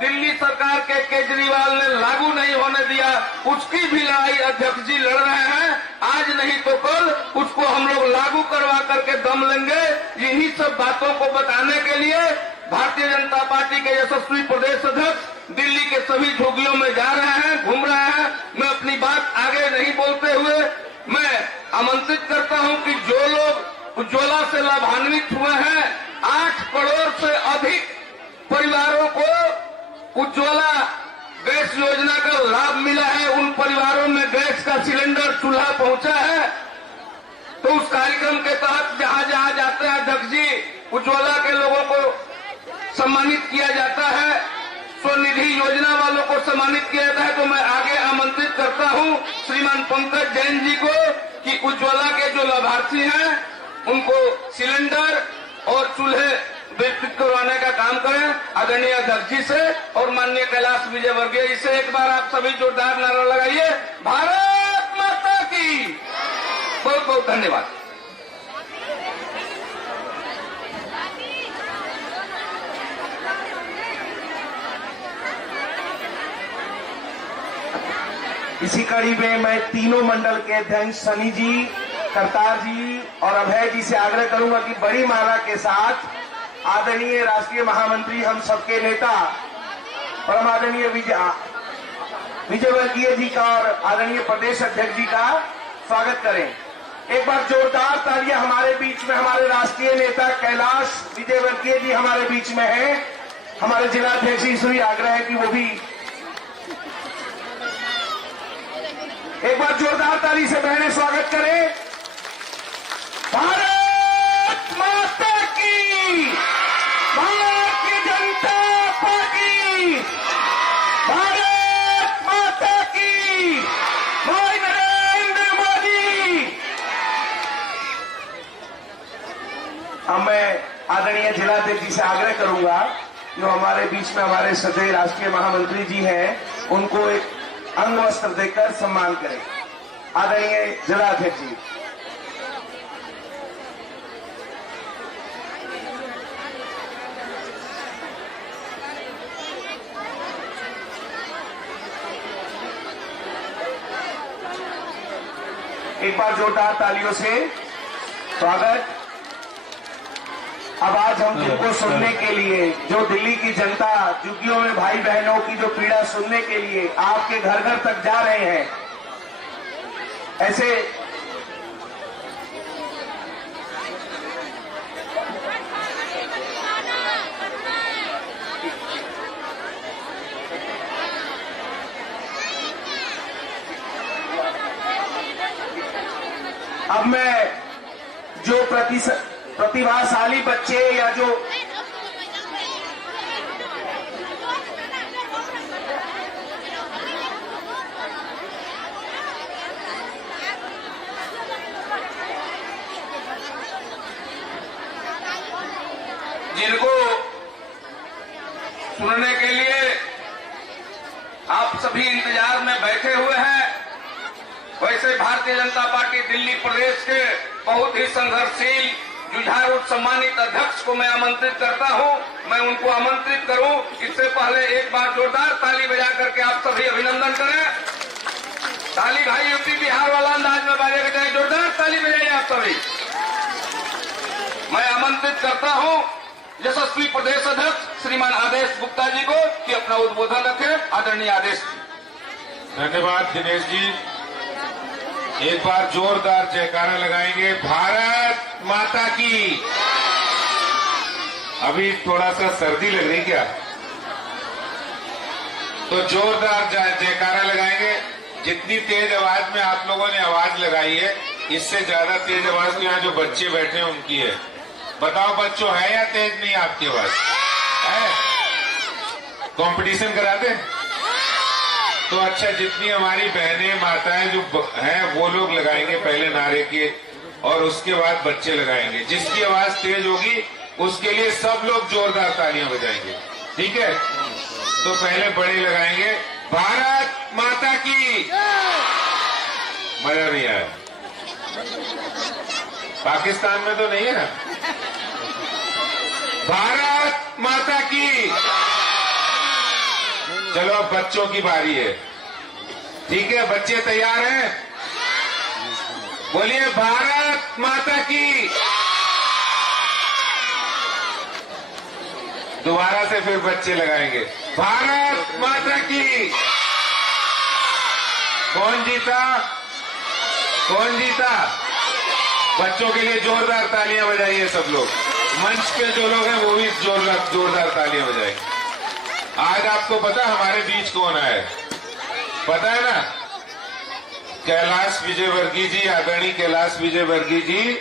दिल्ली सरकार के केजरीवाल ने लागू नहीं होने दिया। उसकी भी लड़ाई अध्यक्ष जी लड़ रहे हैं। आज नहीं तो कल उसको हम लोग लागू करवा करके दम लेंगे। यही सब बातों को बताने के लिए भारतीय जनता पार्टी के यशस्वी प्रदेश अध्यक्ष दिल्ली के सभी झुग्गियों में जा रहे हैं, घूम रहे हैं। मैं अपनी बात आगे नहीं बोलते हुए मैं आमंत्रित करता हूं कि जो लोग उज्ज्वला से लाभान्वित हुए हैं, 8 करोड़ से अधिक परिवारों को उज्ज्वला गैस योजना का लाभ मिला है। उन परिवारों में गैस का सिलेंडर, चूल्हा पहुंचा है। तो उस कार्यक्रम के तहत जहां जहां जाते हैं अध्यक्ष जी, उज्ज्वला के लोगों को सम्मानित किया जाता है। स्वनिधि योजना वालों को सम्मानित किया जाता है, तो मैं आगे आमंत्रित करता हूं श्रीमान पंकज जैन जी को कि उज्ज्वला के जो लाभार्थी हैं उनको सिलेंडर और चूल्हे वितरित करवाने का काम करें। आदरणीय अध्यक्ष जी से और माननीय कैलाश विजयवर्गीय जी से एक बार आप सभी जोरदार नारा लगाइए, भारत माता की। बहुत बहुत धन्यवाद। इसी कड़ी में मैं तीनों मंडल के अध्यक्ष सनी जी, करतार जी और अभय जी से आग्रह करूंगा कि बड़ी माला के साथ आदरणीय राष्ट्रीय महामंत्री, हम सबके नेता परम आदरणीय विजयवर्गीय जी का और आदरणीय प्रदेश अध्यक्ष जी का स्वागत करें। एक बार जोरदार तालियां हमारे बीच में हमारे राष्ट्रीय नेता कैलाश विजयवर्गीय जी हमारे बीच में हैं। हमारे जिला अध्यक्ष जी से आग्रह है कि वो भी एक बार जोरदार ताली से बहने स्वागत करें। भारत माता की, भारतीय जनता पार्टी, भारत माता की, भाई नरेंद्र मोदी। अब मैं आदरणीय जिलाध्यक्ष जी से आग्रह करूंगा, जो हमारे बीच में हमारे सदैव राष्ट्रीय महामंत्री जी हैं, उनको एक अंग वस्त्र देकर सम्मान करें। आदरणीय जिलाध्यक्ष जी। एक बार जोरदार तालियों से स्वागत। अब आज हम जिनको सुनने के लिए, जो दिल्ली की जनता, झुग्गियों में भाई बहनों की जो पीड़ा सुनने के लिए आपके घर घर तक जा रहे हैं, ऐसे अब मैं जो प्रतिभाशाली बच्चे या जो जिनको सुनने के लिए आप सभी इंतजार में बैठे हुए हैं, वैसे भारतीय जनता पार्टी दिल्ली प्रदेश के बहुत ही संघर्षशील, जुझारू, सम्मानित अध्यक्ष को मैं आमंत्रित करता हूं। मैं उनको आमंत्रित करूं, इससे पहले एक बार जोरदार ताली बजा करके आप सभी अभिनंदन करें। ताली भाई यूपी बिहार वाला अंदाज में बजाया जाए, जोरदार ताली बजाइए आप सभी। मैं आमंत्रित करता हूं यशस्वी प्रदेश अध्यक्ष श्रीमान आदेश गुप्ता जी को कि अपना उद्बोधन रखें। आदरणीय आदेश जी। धन्यवाद दिनेश जी। एक बार जोरदार जयकारा लगाएंगे, भारत माता की। अभी थोड़ा सा सर्दी लग रही क्या, तो जोरदार जयकारा लगाएंगे। जितनी तेज आवाज में आप लोगों ने आवाज लगाई है, इससे ज्यादा तेज आवाज तो यहाँ जो बच्चे बैठे हैं उनकी है। बताओ बच्चों, है या तेज नहीं आपकी आवाज? है? कंपटीशन कराते? तो अच्छा, जितनी हमारी बहनें माताएं जो हैं वो लोग लगाएंगे पहले नारे के, और उसके बाद बच्चे लगाएंगे। जिसकी आवाज तेज होगी उसके लिए सब लोग जोरदार तालियां बजाएंगे, ठीक है? तो पहले बड़े लगाएंगे, भारत माता की। मजा नहीं आया? पाकिस्तान में तो नहीं है ना? भारत माता की। चलो अब बच्चों की बारी है, ठीक है? बच्चे तैयार हैं? बोलिए भारत माता की। दोबारा से फिर बच्चे लगाएंगे, भारत माता की। कौन जीता? कौन जीता? बच्चों के लिए जोरदार तालियां बजाइए सब लोग। मंच पे जो लोग हैं वो भी जोरदार तालियां बजाएंगे। आज आपको पता हमारे बीच कौन आए? पता है ना? कैलाश विजयवर्गीय जी, आदरणीय कैलाश विजयवर्गीय जी,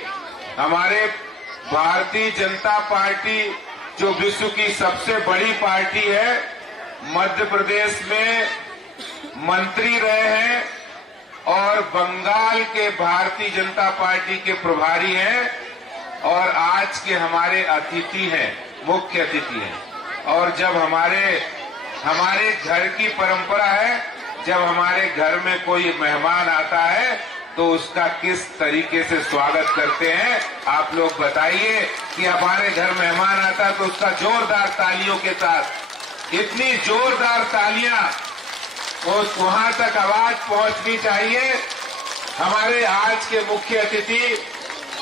हमारे भारतीय जनता पार्टी जो विश्व की सबसे बड़ी पार्टी है, मध्य प्रदेश में मंत्री रहे हैं और बंगाल के भारतीय जनता पार्टी के प्रभारी हैं और आज के हमारे अतिथि हैं, मुख्य अतिथि हैं। और जब हमारे घर की परंपरा है, जब हमारे घर में कोई मेहमान आता है तो उसका किस तरीके से स्वागत करते हैं आप लोग बताइए। कि हमारे घर मेहमान आता है तो उसका जोरदार तालियों के साथ, इतनी जोरदार तालियां वहां तक आवाज पहुंचनी चाहिए। हमारे आज के मुख्य अतिथि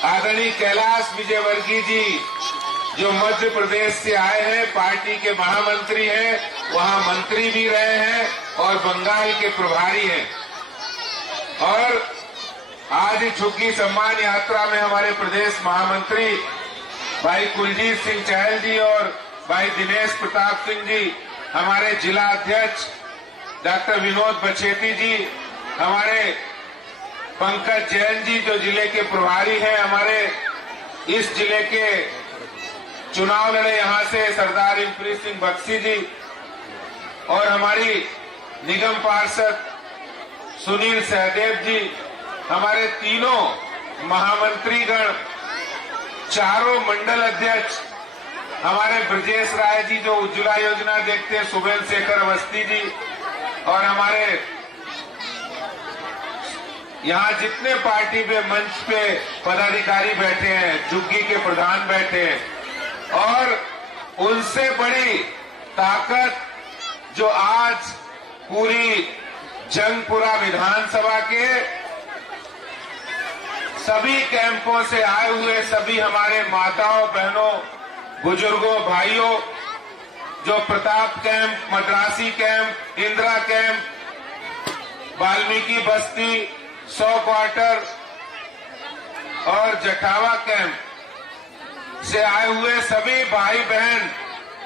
आदरणीय कैलाश विजयवर्गीय जी, जो मध्य प्रदेश से आए हैं, पार्टी के महामंत्री हैं, वहां मंत्री भी रहे हैं और बंगाल के प्रभारी हैं। और आज झुग्गी सम्मान यात्रा में हमारे प्रदेश महामंत्री भाई कुलजीत सिंह चहल जी और भाई दिनेश प्रताप सिंह जी, हमारे जिला अध्यक्ष डॉक्टर विनोद बछेती जी, हमारे पंकज जैन जी जो जिले के प्रभारी हैं, हमारे इस जिले के चुनाव लड़े यहां से सरदार इंद्रप्रीत सिंह बख्शी जी, और हमारी निगम पार्षद सुनील सहदेव जी, हमारे तीनों महामंत्रीगण, चारों मंडल अध्यक्ष, हमारे ब्रजेश राय जी जो उज्ज्वला योजना देखते हैं, सुबेल शेखर अवस्थी जी, और हमारे यहाँ जितने पार्टी पे मंच पे पदाधिकारी बैठे हैं, झुग्गी के प्रधान बैठे हैं, और उनसे बड़ी ताकत जो आज पूरी जंगपुरा विधानसभा के सभी कैंपों से आए हुए सभी हमारे माताओं, बहनों, बुजुर्गों, भाइयों, जो Pratap camp, Madrasi camp, Indira camp, Valmiki बस्ती, 100 क्वार्टर और जटावा कैंप से आए हुए सभी भाई बहन,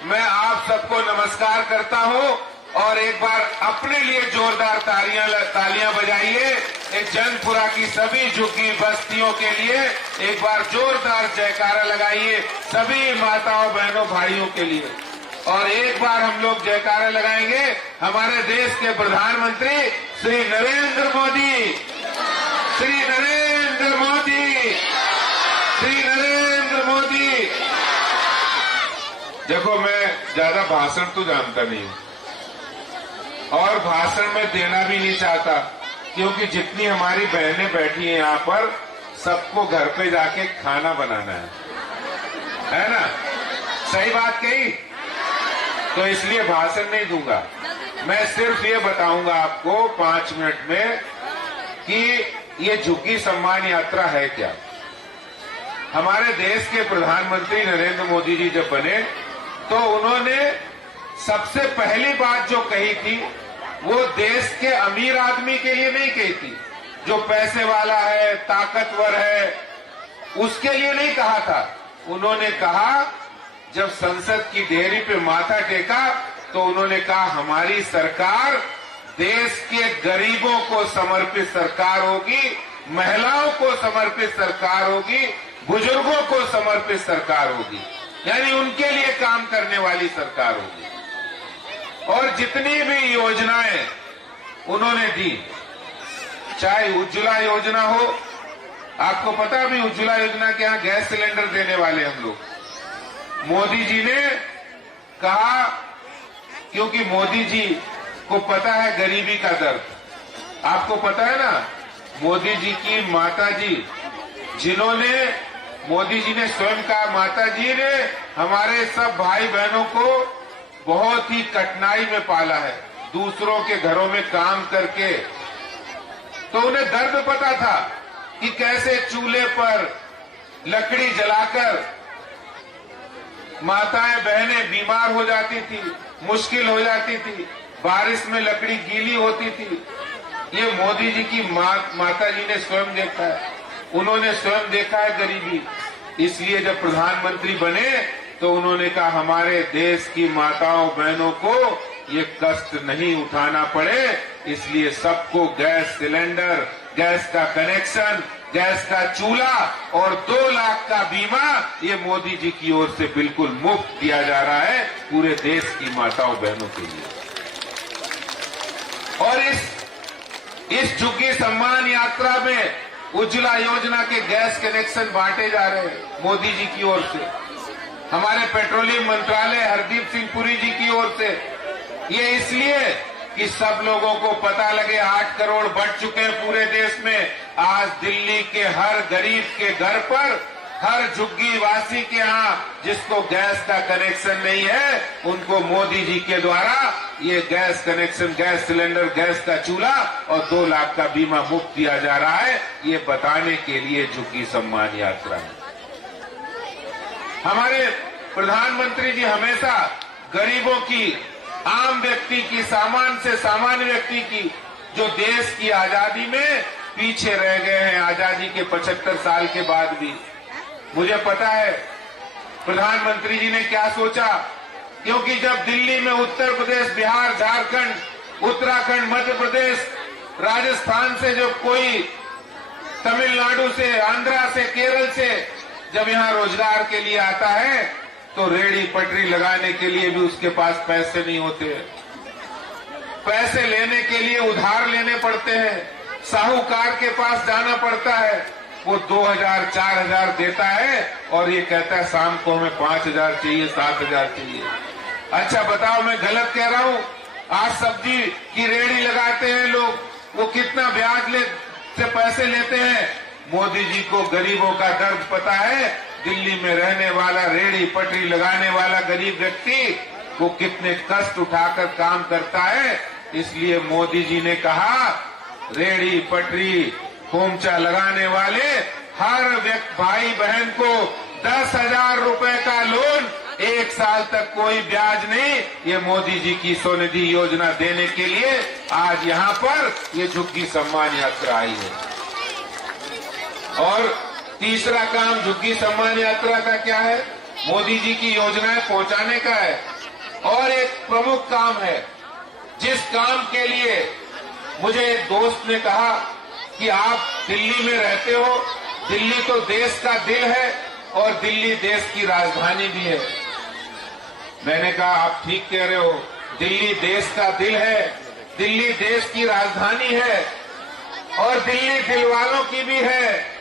मैं आप सबको नमस्कार करता हूं। और एक बार अपने लिए जोरदार तालियां बजाइए। एक जंगपुरा की सभी झुग्गी बस्तियों के लिए एक बार जोरदार जयकारा लगाइए, सभी माताओं, बहनों, भाइयों के लिए। और एक बार हम लोग जयकारा लगाएंगे हमारे देश के प्रधानमंत्री श्री नरेंद्र मोदी, श्री नरेंद्र मोदी, श्री नरेंद्र मोदी। देखो, मैं ज्यादा भाषण तो जानता नहीं हूं और भाषण में देना भी नहीं चाहता, क्योंकि जितनी हमारी बहनें बैठी हैं यहाँ पर, सबको घर पे जाके खाना बनाना है ना? सही बात कही? तो इसलिए भाषण नहीं दूंगा। मैं सिर्फ ये बताऊंगा आपको 5 मिनट में कि ये झुग्गी सम्मान यात्रा है क्या। हमारे देश के प्रधानमंत्री नरेंद्र मोदी जी जब बने तो उन्होंने सबसे पहली बात जो कही थी वो देश के अमीर आदमी के लिए नहीं कही थी, जो पैसे वाला है, ताकतवर है, उसके लिए नहीं कहा था। उन्होंने कहा, जब संसद की देहरी पे माथा टेका तो उन्होंने कहा हमारी सरकार देश के गरीबों को समर्पित सरकार होगी, महिलाओं को समर्पित सरकार होगी, बुजुर्गों को समर्पित सरकार होगी, यानी उनके लिए काम करने वाली सरकार होगी। और जितनी भी योजनाएं उन्होंने दी, चाहे उज्ज्वला योजना हो, आपको पता भी उज्ज्वला योजना के यहां गैस सिलेंडर देने वाले हम लोग, मोदी जी ने कहा, क्योंकि मोदी जी को पता है गरीबी का दर्द। आपको पता है ना, मोदी जी की माता जी, जिन्होंने, मोदी जी ने स्वयं कहा, माता जी ने हमारे सब भाई बहनों को बहुत ही कठिनाई में पाला है, दूसरों के घरों में काम करके। तो उन्हें दर्द पता था कि कैसे चूल्हे पर लकड़ी जलाकर माताएं बहनें बीमार हो जाती थी, मुश्किल हो जाती थी, बारिश में लकड़ी गीली होती थी। ये मोदी जी की माता जी ने स्वयं देखा है, उन्होंने स्वयं देखा है गरीबी। इसलिए जब प्रधानमंत्री बने तो उन्होंने कहा हमारे देश की माताओं बहनों को ये कष्ट नहीं उठाना पड़े, इसलिए सबको गैस सिलेंडर, गैस का कनेक्शन, गैस का चूल्हा और 2 लाख का बीमा ये मोदी जी की ओर से बिल्कुल मुफ्त दिया जा रहा है पूरे देश की माताओं बहनों के लिए। और इस झुग्गी सम्मान यात्रा में उज्ज्वला योजना के गैस कनेक्शन बांटे जा रहे हैं मोदी जी की ओर से, हमारे पेट्रोलियम मंत्रालय हरदीप सिंह पुरी जी की ओर से। ये इसलिए कि सब लोगों को पता लगे 8 करोड़ बढ़ चुके हैं पूरे देश में। आज दिल्ली के हर गरीब के घर पर, हर झुग्गी वासी के यहाँ जिसको गैस का कनेक्शन नहीं है, उनको मोदी जी के द्वारा ये gas connection, gas cylinder, gas का चूल्हा और 2 लाख का बीमा मुफ्त दिया जा रहा है। ये बताने के लिए झुग्गी सम्मान यात्रा है। हमारे प्रधानमंत्री जी हमेशा गरीबों की, आम व्यक्ति की, सामान्य से सामान्य व्यक्ति की, जो देश की आजादी में पीछे रह गए हैं, आजादी के 75 साल के बाद भी। मुझे पता है प्रधानमंत्री जी ने क्या सोचा, क्योंकि जब दिल्ली में उत्तर प्रदेश, बिहार, झारखंड, उत्तराखंड, मध्य प्रदेश, राजस्थान से जो कोई, तमिलनाडु से, आंध्रा से, केरल से जब यहाँ रोजगार के लिए आता है तो रेहड़ी पटरी लगाने के लिए भी उसके पास पैसे नहीं होते। पैसे लेने के लिए उधार लेने पड़ते हैं, साहूकार के पास जाना पड़ता है। वो 2000, 4000 देता है और ये कहता है शाम को हमें 5000 चाहिए, 7000 चाहिए। अच्छा बताओ, मैं गलत कह रहा हूँ? आज सब्जी की रेहड़ी लगाते हैं लोग, वो कितना ब्याज से पैसे लेते हैं। मोदी जी को गरीबों का दर्द पता है। दिल्ली में रहने वाला, रेहड़ी पटरी लगाने वाला गरीब व्यक्ति वो कितने कष्ट उठाकर काम करता है। इसलिए मोदी जी ने कहा रेहड़ी पटरी खोमचा लगाने वाले हर व्यक्ति, भाई बहन को 10,000 रुपए का लोन, 1 साल तक कोई ब्याज नहीं, ये मोदी जी की स्वनिधि योजना देने के लिए आज यहाँ पर ये झुग्गी सम्मान यात्रा आई है। और तीसरा काम झुग्गी सम्मान यात्रा का क्या है? मोदी जी की योजनाएं पहुंचाने का है। और एक प्रमुख काम है, जिस काम के लिए मुझे एक दोस्त ने कहा कि आप दिल्ली में रहते हो, दिल्ली तो देश का दिल है और दिल्ली देश की राजधानी भी है। मैंने कहा आप ठीक कह रहे हो, दिल्ली देश का दिल है, दिल्ली देश की राजधानी है और दिल्ली दिल वालों की भी है।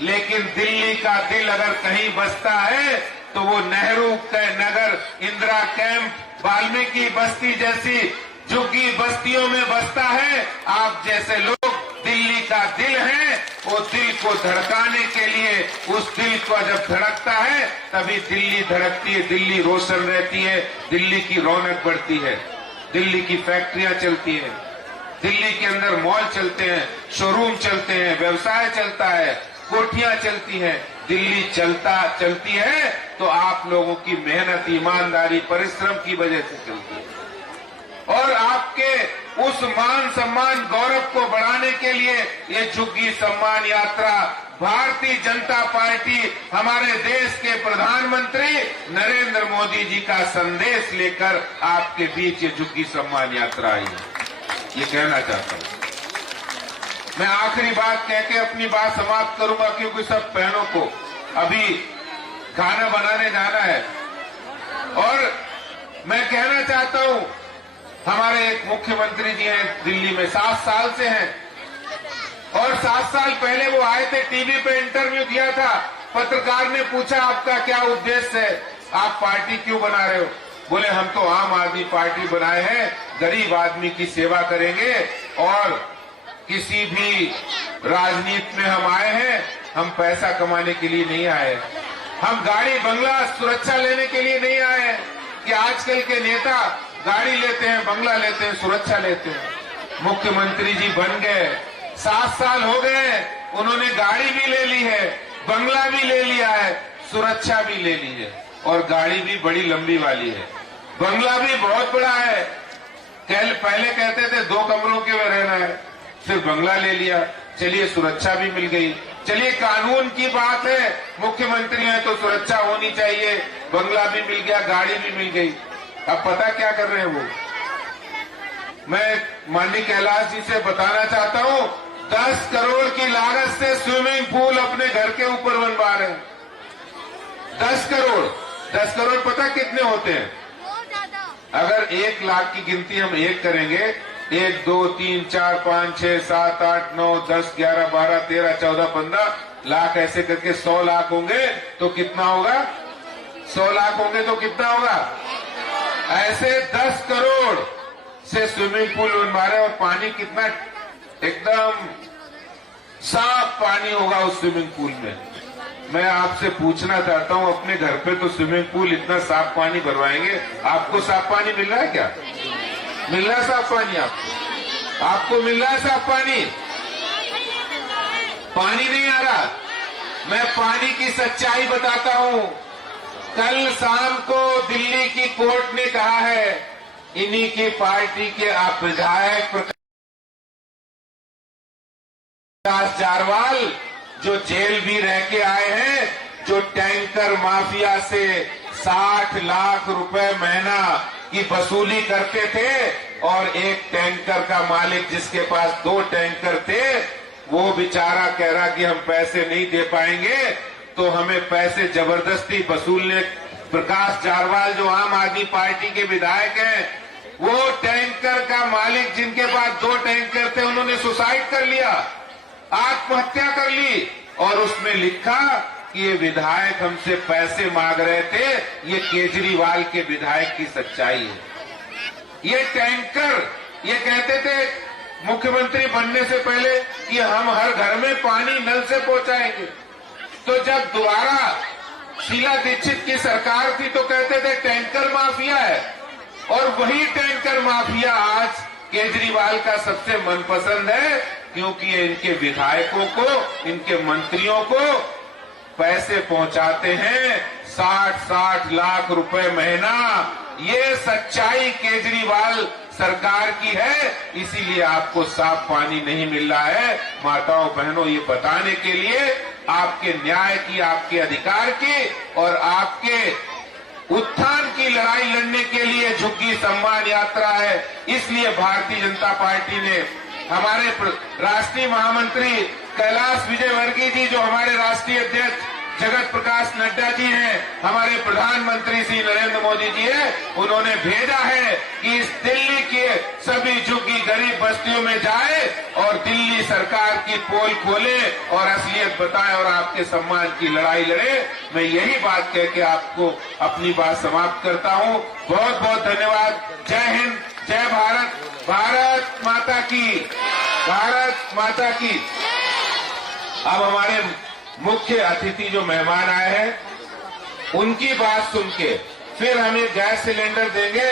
लेकिन दिल्ली का दिल अगर कहीं बसता है तो वो नेहरू नगर, इंदिरा कैंप, वाल्मीकि बस्ती जैसी झुग्गी बस्तियों में बसता है। आप जैसे लोग दिल्ली का दिल है, वो दिल को धड़काने के लिए, उस दिल को जब धड़कता है तभी दिल्ली धड़कती है, दिल्ली रोशन रहती है, दिल्ली की रौनक बढ़ती है, दिल्ली की फैक्ट्रियां चलती हैं, दिल्ली के अंदर मॉल चलते हैं, शोरूम चलते हैं, व्यवसाय चलता है, कोठियां चलती हैं। दिल्ली चलती है तो आप लोगों की मेहनत, ईमानदारी, परिश्रम की वजह से चलती है। और आपके उस मान सम्मान, गौरव को बढ़ाने के लिए ये झुग्गी सम्मान यात्रा भारतीय जनता पार्टी, हमारे देश के प्रधानमंत्री नरेंद्र मोदी जी का संदेश लेकर आपके बीच ये झुग्गी सम्मान यात्रा आई है। ये कहना चाहता हूं। मैं आखिरी बात कह के अपनी बात समाप्त करूंगा, क्योंकि सब बहनों को अभी खाना बनाने जाना है। और मैं कहना चाहता हूं, हमारे एक मुख्यमंत्री जी हैं दिल्ली में, 7 साल से हैं, और 7 साल पहले वो आए थे, टीवी पे इंटरव्यू दिया था। पत्रकार ने पूछा आपका क्या उद्देश्य है, आप पार्टी क्यों बना रहे हो? बोले हम तो आम आदमी पार्टी बनाए हैं, गरीब आदमी की सेवा करेंगे और किसी भी राजनीति में हम आए हैं, हम पैसा कमाने के लिए नहीं आए, हम गाड़ी बंगला सुरक्षा लेने के लिए नहीं आए हैं कि आजकल के नेता गाड़ी लेते हैं, बंगला लेते हैं, सुरक्षा लेते हैं। मुख्यमंत्री जी बन गए, 7 साल हो गए, उन्होंने गाड़ी भी ले ली है, बंगला भी ले लिया है, सुरक्षा भी ले ली है, और गाड़ी भी बड़ी लंबी वाली है, बंगला भी बहुत बड़ा है। पहले कहते थे 2 कमरों के में रहना है, फिर बंगला ले लिया, चलिए सुरक्षा भी मिल गई। चलिए कानून की बात है, मुख्यमंत्री है तो सुरक्षा होनी चाहिए, बंगला भी मिल गया, गाड़ी भी मिल गई। अब पता क्या कर रहे हैं वो? मैं माननीय कैलाश जी से बताना चाहता हूं, 10 करोड़ की लागत से स्विमिंग पूल अपने घर के ऊपर बनवा रहे हैं। 10 करोड़, 10 करोड़ पता कितने होते हैं? अगर 1 लाख की गिनती हम 1 करेंगे 1 2 3 4 5 6 7 8 9 10 11 12 13 14 15 लाख ऐसे करके 100 लाख होंगे तो कितना होगा? 100 लाख होंगे तो कितना होगा? ऐसे 10 करोड़ से स्विमिंग पूल बनवाए और पानी कितना एकदम साफ पानी होगा उस स्विमिंग पूल में। मैं आपसे पूछना चाहता हूं, अपने घर पे तो स्विमिंग पूल इतना साफ पानी भरवाएंगे, आपको साफ पानी मिल रहा है क्या? मिल रहा है साफ पानी? आपको मिल रहा है साफ पानी? पानी नहीं आ रहा। मैं पानी की सच्चाई बताता हूं। कल शाम को दिल्ली की कोर्ट ने कहा है, इन्हीं की पार्टी के आप विधायक प्रकाश जारवाल जो जेल भी रह के आए हैं, जो टैंकर माफिया से 60 लाख रुपए महीना की वसूली करते थे और एक टैंकर का मालिक जिसके पास 2 टैंकर थे, वो बेचारा कह रहा कि हम पैसे नहीं दे पाएंगे तो हमें पैसे जबरदस्ती वसूलने। प्रकाश जारवाल जो आम आदमी पार्टी के विधायक हैं, वो टैंकर का मालिक जिनके पास 2 टैंकर थे, उन्होंने सुसाइड कर लिया, आत्महत्या कर ली और उसमें लिखा कि ये विधायक हमसे पैसे मांग रहे थे। ये केजरीवाल के विधायक की सच्चाई है। ये टैंकर ये कहते थे मुख्यमंत्री बनने से पहले कि हम हर घर में पानी नल से पहुंचाएंगे। तो जब दोबारा शीला दीक्षित की सरकार थी तो कहते थे टैंकर माफिया है, और वही टैंकर माफिया आज केजरीवाल का सबसे मनपसंद है, क्योंकि ये इनके विधायकों को, इनके मंत्रियों को पैसे पहुंचाते हैं 60-60 लाख रुपए महीना। ये सच्चाई केजरीवाल सरकार की है, इसीलिए आपको साफ पानी नहीं मिल रहा है। माताओं बहनों, ये बताने के लिए आपके न्याय की, आपके अधिकार की और आपके उत्थान की लड़ाई लड़ने के लिए झुग्गी सम्मान यात्रा है। इसलिए भारतीय जनता पार्टी ने हमारे राष्ट्रीय महामंत्री कैलाश विजयवर्गीय जी, जो हमारे राष्ट्रीय अध्यक्ष जगत प्रकाश नड्डा जी हैं, हमारे प्रधानमंत्री श्री नरेंद्र मोदी जी हैं, उन्होंने भेजा है कि इस दिल्ली के सभी झुग्गी गरीब बस्तियों में जाए और दिल्ली सरकार की पोल खोले और असलियत बताए और आपके सम्मान की लड़ाई लड़े। मैं यही बात कह के आपको अपनी बात समाप्त करता हूं। बहुत बहुत धन्यवाद। जय हिंद, जय भारत, भारत माता की, भारत माता की। अब हमारे मुख्य अतिथि जो मेहमान आए हैं, उनकी बात सुन के फिर हमें गैस सिलेंडर देंगे।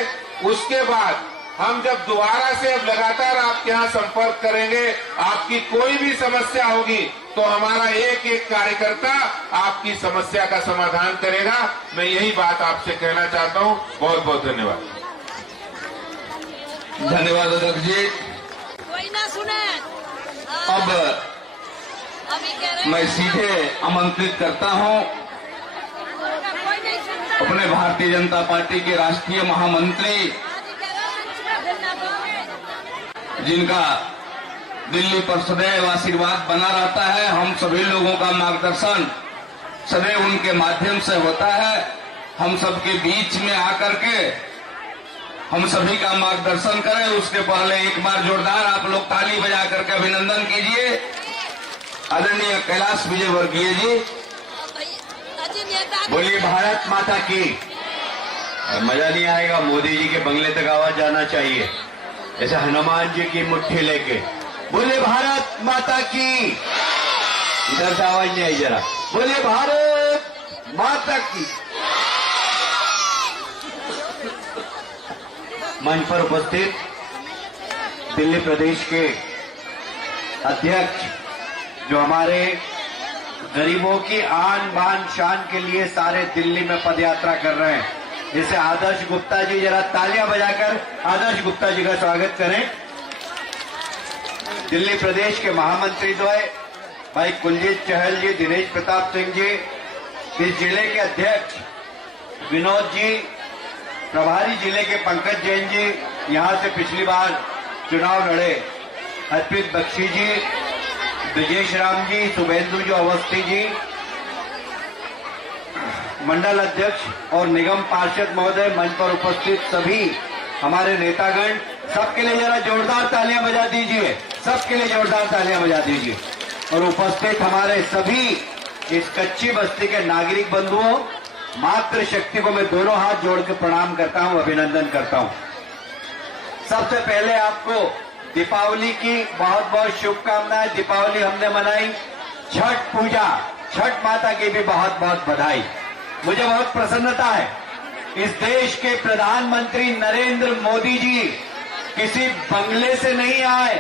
उसके बाद हम जब दोबारा से अब लगातार आपके यहाँ संपर्क करेंगे, आपकी कोई भी समस्या होगी तो हमारा एक एक कार्यकर्ता आपकी समस्या का समाधान करेगा। मैं यही बात आपसे कहना चाहता हूँ। बहुत बहुत धन्यवाद। धन्यवाद अध्यक्ष जी। कोई ना सुने। अब अभी कह रहे मैं सीधे आमंत्रित करता हूं कोई नहीं सुनता। अपने भारतीय जनता पार्टी के राष्ट्रीय महामंत्री, आज कह रहे हैं मंच में फिरना पाओगे। जिनका दिल्ली पर सदैव आशीर्वाद बना रहता है, हम सभी लोगों का मार्गदर्शन सदैव उनके माध्यम से होता है। हम सबके बीच में आकर के हम सभी का मार्गदर्शन करें। उसके पहले एक बार जोरदार आप लोग ताली बजा करके अभिनंदन कीजिए आदरणीय कैलाश विजयवर्गीय जी। बोलिए भारत माता की। मजा नहीं आएगा, मोदी जी के बंगले तक आवाज जाना चाहिए, जैसे हनुमान जी की मुट्ठी लेके। बोलिए भारत माता की। इधर से आवाज नहीं आई जरा। बोलिए भारत माता की। मंच पर उपस्थित दिल्ली प्रदेश के अध्यक्ष, जो हमारे गरीबों की आन बान शान के लिए सारे दिल्ली में पदयात्रा कर रहे हैं, जैसे आदर्श गुप्ता जी, जरा तालियां बजाकर आदर्श गुप्ता जी का स्वागत करें। दिल्ली प्रदेश के महामंत्री द्वय भाई कुलजीत चहल जी, दिनेश प्रताप सिंह जी, इस जिले के अध्यक्ष विनोद जी, प्रभारी जिले के पंकज जैन जी, यहां से पिछली बार चुनाव लड़े हरप्रीत बख्शी जी, ब्रजेश राम जी, शुभेंदु जो अवस्थी जी, मंडल अध्यक्ष और निगम पार्षद महोदय, मंच पर उपस्थित सभी हमारे नेतागण, सबके लिए जरा जोरदार तालियां बजा दीजिए, सबके लिए जोरदार तालियां बजा दीजिए। और उपस्थित हमारे सभी इस कच्ची बस्ती के नागरिक बंधुओं, मातृशक्ति को मैं दोनों हाथ जोड़ के प्रणाम करता हूं, अभिनंदन करता हूं। सबसे पहले आपको दीपावली की बहुत बहुत शुभकामनाएं। दीपावली हमने मनाई, छठ पूजा, छठ माता की भी बहुत बहुत बधाई। मुझे बहुत प्रसन्नता है, इस देश के प्रधानमंत्री नरेंद्र मोदी जी किसी बंगले से नहीं आए,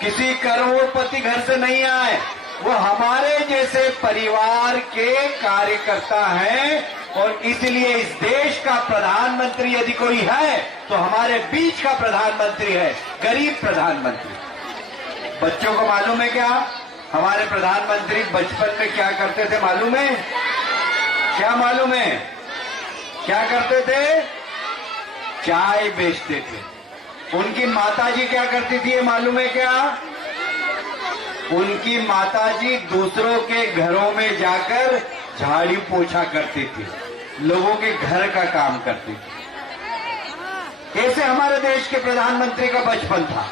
किसी करोड़पति घर से नहीं आए, वो हमारे जैसे परिवार के कार्यकर्ता हैं। और इसलिए इस देश का प्रधानमंत्री यदि कोई है तो हमारे बीच का प्रधानमंत्री है, गरीब प्रधानमंत्री। बच्चों को मालूम है क्या, हमारे प्रधानमंत्री बचपन में क्या करते थे मालूम है? क्या मालूम है? क्या करते थे? चाय बेचते थे। उनकी माताजी क्या करती थी ये मालूम है क्या? उनकी माताजी दूसरों के घरों में जाकर झाड़ू पोछा करती थी, लोगों के घर का काम करती थी। ऐसे हमारे देश के प्रधानमंत्री का बचपन था।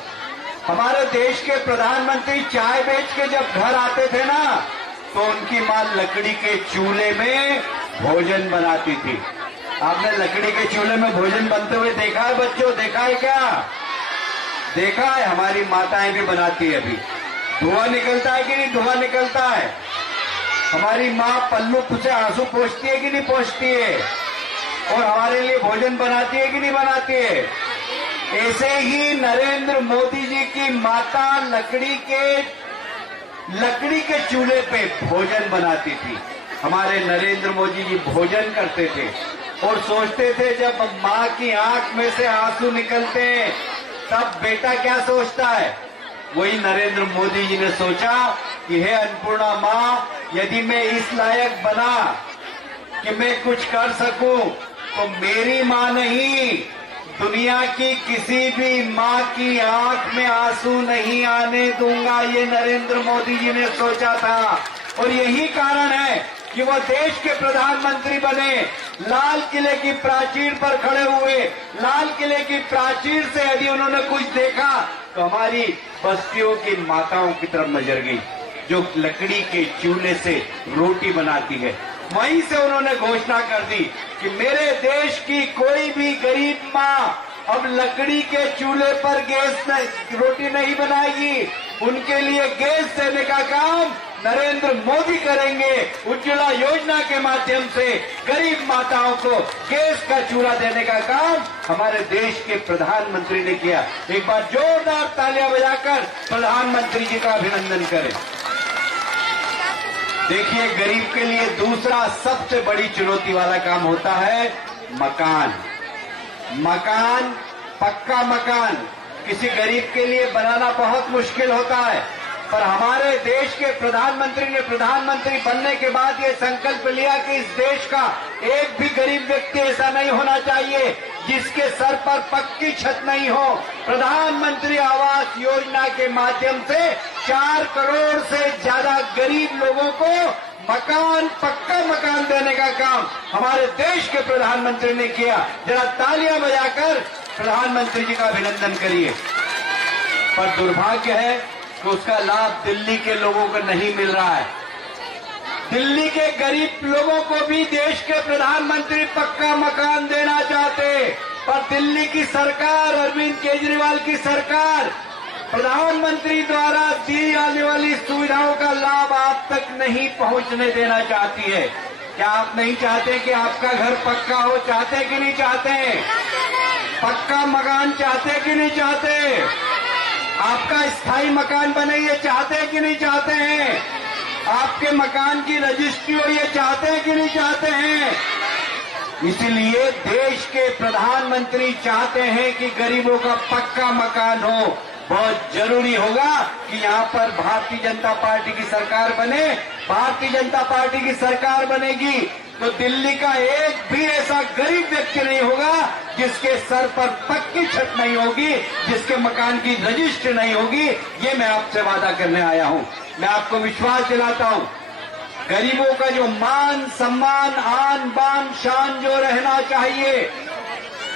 हमारे देश के प्रधानमंत्री चाय बेच के जब घर आते थे ना, तो उनकी मां लकड़ी के चूल्हे में भोजन बनाती थी। आपने लकड़ी के चूल्हे में भोजन बनते हुए देखा है बच्चों? देखा है क्या? देखा है? हमारी माताएं भी बनाती है। अभी धुआं निकलता है कि नहीं? धुआं निकलता है। हमारी माँ पल्लू से आंसू पोंछती है कि नहीं पोंछती है? और हमारे लिए भोजन बनाती है कि नहीं बनाती है? ऐसे ही नरेंद्र मोदी जी की माता लकड़ी के चूल्हे पे भोजन बनाती थी। हमारे नरेंद्र मोदी जी भोजन करते थे और सोचते थे, जब माँ की आंख में से आंसू निकलते हैं तब बेटा क्या सोचता है? वही नरेंद्र मोदी जी ने सोचा कि हे अन्नपूर्णा माँ, यदि मैं इस लायक बना कि मैं कुछ कर सकूं तो मेरी माँ नहीं, दुनिया की किसी भी माँ की आंख में आंसू नहीं आने दूंगा। ये नरेंद्र मोदी जी ने सोचा था और यही कारण है कि वो देश के प्रधानमंत्री बने। लाल किले की प्राचीर पर खड़े हुए, लाल किले की प्राचीर से यदि उन्होंने कुछ देखा तो हमारी बस्तियों की माताओं की तरफ नजर गई, जो लकड़ी के चूल्हे से रोटी बनाती है। वहीं से उन्होंने घोषणा कर दी कि मेरे देश की कोई भी गरीब माँ अब लकड़ी के चूल्हे पर रोटी नहीं बनाएगी, उनके लिए गैस देने का काम नरेंद्र मोदी करेंगे। उज्ज्वला योजना के माध्यम से गरीब माताओं को गैस का चूल्हा देने का काम हमारे देश के प्रधानमंत्री ने किया। एक बार जोरदार तालियां बजाकर प्रधानमंत्री जी का अभिनंदन करें। देखिए, गरीब के लिए दूसरा सबसे बड़ी चुनौती वाला काम होता है मकान। मकान, पक्का मकान किसी गरीब के लिए बनाना बहुत मुश्किल होता है, पर हमारे देश के प्रधानमंत्री ने प्रधानमंत्री बनने के बाद ये संकल्प लिया कि इस देश का एक भी गरीब व्यक्ति ऐसा नहीं होना चाहिए जिसके सर पर पक्की छत नहीं हो। प्रधानमंत्री आवास योजना के माध्यम से 4 करोड़ से ज्यादा गरीब लोगों को मकान, पक्का मकान देने का काम हमारे देश के प्रधानमंत्री ने किया। जरा तालियां बजाकर प्रधानमंत्री जी का अभिनंदन करिए। पर दुर्भाग्य है कि उसका लाभ दिल्ली के लोगों को नहीं मिल रहा है। दिल्ली के गरीब लोगों को भी देश के प्रधानमंत्री पक्का मकान देना चाहते, पर दिल्ली की सरकार, अरविंद केजरीवाल की सरकार प्रधानमंत्री द्वारा दी जाने वाली सुविधाओं का लाभ आप तक नहीं पहुंचने देना चाहती है। क्या आप नहीं चाहते कि आपका घर पक्का हो? चाहते कि नहीं चाहते? पक्का मकान चाहते कि नहीं चाहते? आपका स्थायी मकान बने ये चाहते कि नहीं चाहते हैं? आपके मकान की रजिस्ट्री हो ये चाहते हैं कि नहीं चाहते हैं? इसलिए देश के प्रधानमंत्री चाहते हैं कि गरीबों का पक्का मकान हो। बहुत जरूरी होगा कि यहाँ पर भारतीय जनता पार्टी की सरकार बने। भारतीय जनता पार्टी की सरकार बनेगी तो दिल्ली का एक भी ऐसा गरीब व्यक्ति नहीं होगा जिसके सर पर पक्की छत नहीं होगी, जिसके मकान की रजिस्ट्री नहीं होगी। ये मैं आपसे वादा करने आया हूँ। मैं आपको विश्वास दिलाता हूँ, गरीबों का जो मान सम्मान, आन बान शान जो रहना चाहिए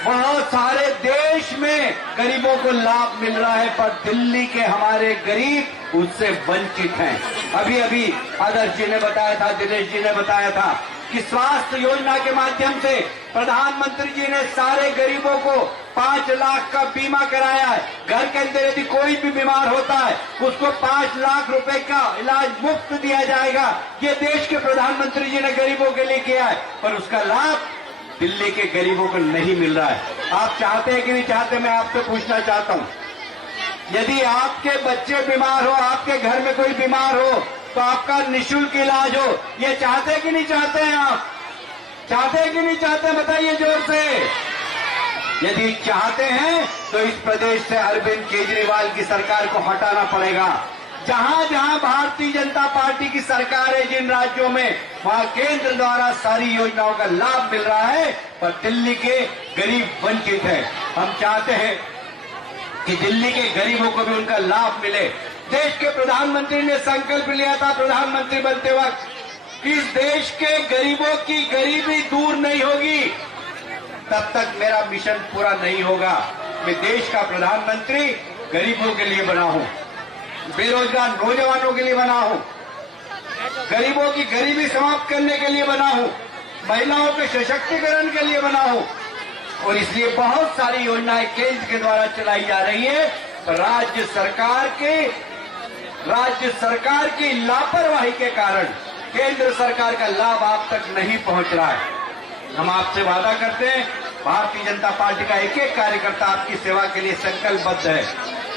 बहुत सारे देश में गरीबों को लाभ मिल रहा है, पर दिल्ली के हमारे गरीब उससे वंचित हैं। अभी अभी आदर्श जी ने बताया था, दिनेश जी ने बताया था कि स्वास्थ्य योजना के माध्यम से प्रधानमंत्री जी ने सारे गरीबों को 5 लाख का बीमा कराया है। घर के अंदर यदि कोई भी बीमार होता है उसको 5 लाख रुपए का इलाज मुफ्त दिया जाएगा। ये देश के प्रधानमंत्री जी ने गरीबों के लिए किया है, पर उसका लाभ दिल्ली के गरीबों को नहीं मिल रहा है। आप चाहते हैं कि नहीं चाहते, मैं आपसे पूछना चाहता हूं। यदि आपके बच्चे बीमार हो, आपके घर में कोई बीमार हो, तो आपका निःशुल्क इलाज हो, ये चाहते हैं कि नहीं चाहते हैं? आप चाहते हैं कि नहीं चाहते, बताइए जोर से। यदि चाहते हैं तो इस प्रदेश से अरविंद केजरीवाल की सरकार को हटाना पड़ेगा। जहां जहां भारतीय जनता पार्टी की सरकार है, जिन राज्यों में, वहां केंद्र द्वारा सारी योजनाओं का लाभ मिल रहा है, पर दिल्ली के गरीब वंचित हैं। हम चाहते हैं कि दिल्ली के गरीबों को भी उनका लाभ मिले। देश के प्रधानमंत्री ने संकल्प लिया था प्रधानमंत्री बनते वक्त कि इस देश के गरीबों की गरीबी दूर नहीं होगी तब तक मेरा मिशन पूरा नहीं होगा। मैं देश का प्रधानमंत्री गरीबों के लिए बना हूं, बेरोजगार नौजवानों के लिए बना हूं, गरीबों की गरीबी समाप्त करने के लिए बना हूं, महिलाओं के सशक्तिकरण के लिए बना हूं, और इसलिए बहुत सारी योजनाएं केंद्र के द्वारा चलाई जा रही है, पर राज्य सरकार की लापरवाही के कारण केंद्र सरकार का लाभ आप तक नहीं पहुंच रहा है। हम आपसे वादा करते हैं, भारतीय जनता पार्टी का एक एक कार्यकर्ता आपकी सेवा के लिए संकल्पबद्ध है।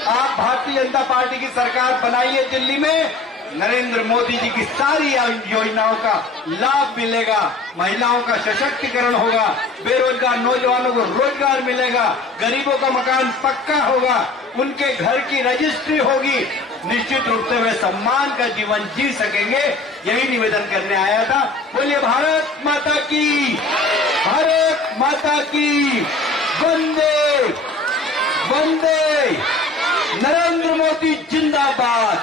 आप भारतीय जनता पार्टी की सरकार बनाइए दिल्ली में, नरेंद्र मोदी जी की सारी योजनाओं का लाभ मिलेगा, महिलाओं का सशक्तिकरण होगा, बेरोजगार नौजवानों को रोजगार मिलेगा, गरीबों का मकान पक्का होगा, उनके घर की रजिस्ट्री होगी, निश्चित रूप से वे सम्मान का जीवन जी सकेंगे। यही निवेदन करने आया था। बोलिए भारत माता की, भारत माता की, वंदे वंदे, नरेंद्र मोदी जिंदाबाद,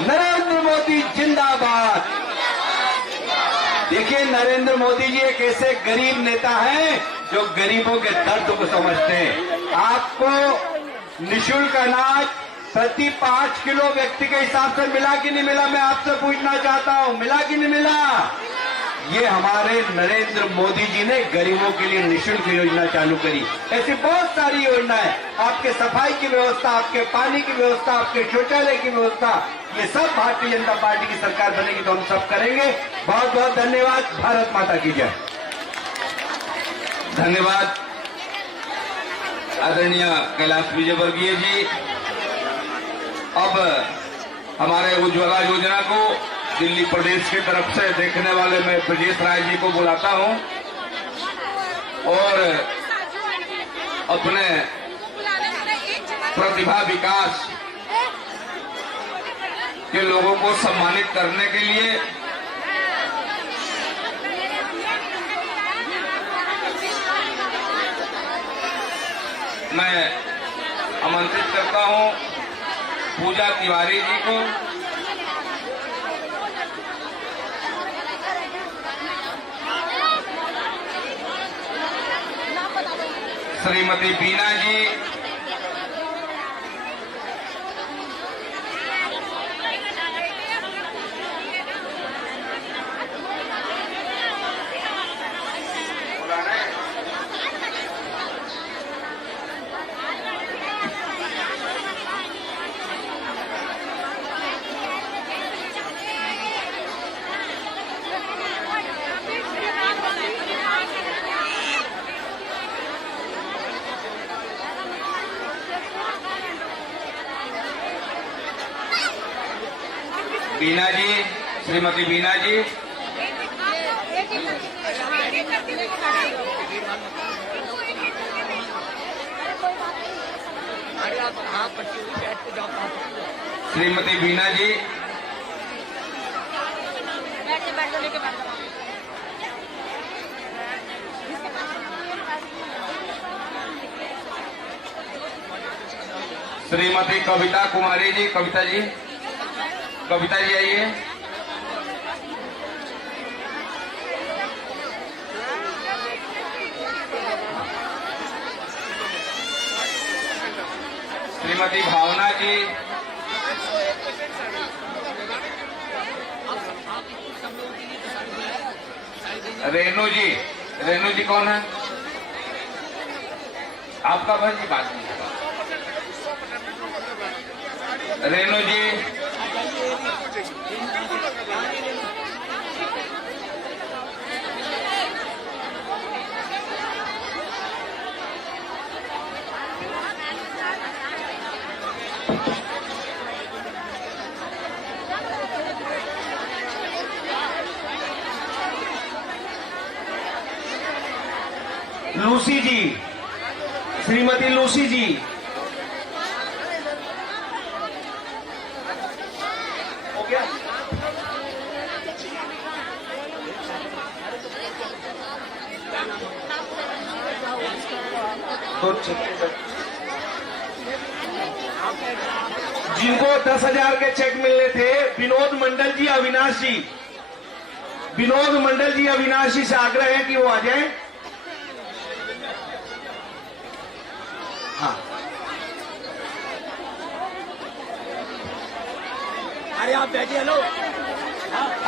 नरेंद्र मोदी जिंदाबाद। देखिए, नरेंद्र मोदी जी एक ऐसे गरीब नेता हैं जो गरीबों के दर्द को समझते हैं। आपको निःशुल्क अनाज प्रति 5 किलो व्यक्ति के हिसाब से मिला कि नहीं मिला, मैं आपसे पूछना चाहता हूं, मिला कि नहीं मिला? ये हमारे नरेंद्र मोदी जी ने गरीबों के लिए निःशुल्क योजना चालू करी। ऐसी बहुत सारी योजनाएं, आपके सफाई की व्यवस्था, आपके पानी की व्यवस्था, आपके शौचालय की व्यवस्था, ये सब भारतीय जनता पार्टी की सरकार बनेगी तो हम सब करेंगे। बहुत बहुत धन्यवाद। भारत माता की जय। धन्यवाद आदरणीय कैलाश विजयवर्गीय जी। अब हमारे उज्ज्वला योजना को दिल्ली प्रदेश की तरफ से देखने वाले मैं ब्रजेश राय जी को बुलाता हूं और अपने प्रतिभा विकास के लोगों को सम्मानित करने के लिए मैं आमंत्रित करता हूं पूजा तिवारी जी को। श्रीमती बीना जी, बीना जी, श्रीमती बीना जी, श्रीमती बीना जी, श्रीमती कविता कुमारी जी, कविता जी, कविता जी आइए। श्रीमती भावना जी, रेणु जी कौन है? आपका बहन जी बात नहीं। रेणु जी, लूसी जी, श्रीमती लूसी जी, हो गया? जिनको 10,000 के चेक मिलने थे, विनोद मंडल जी, अविनाश जी, विनोद मंडल जी, अविनाश जी से आग्रह है कि वो आ जाएं। हाँ, अरे आप बैठिए। हेलो,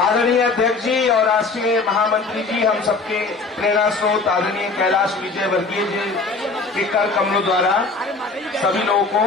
आदरणीय अध्यक्ष जी और राष्ट्रीय महामंत्री जी, हम सबके प्रेरणा स्रोत आदरणीय कैलाश विजय वर्गीय जी के कर कमलों द्वारा सभी लोगों को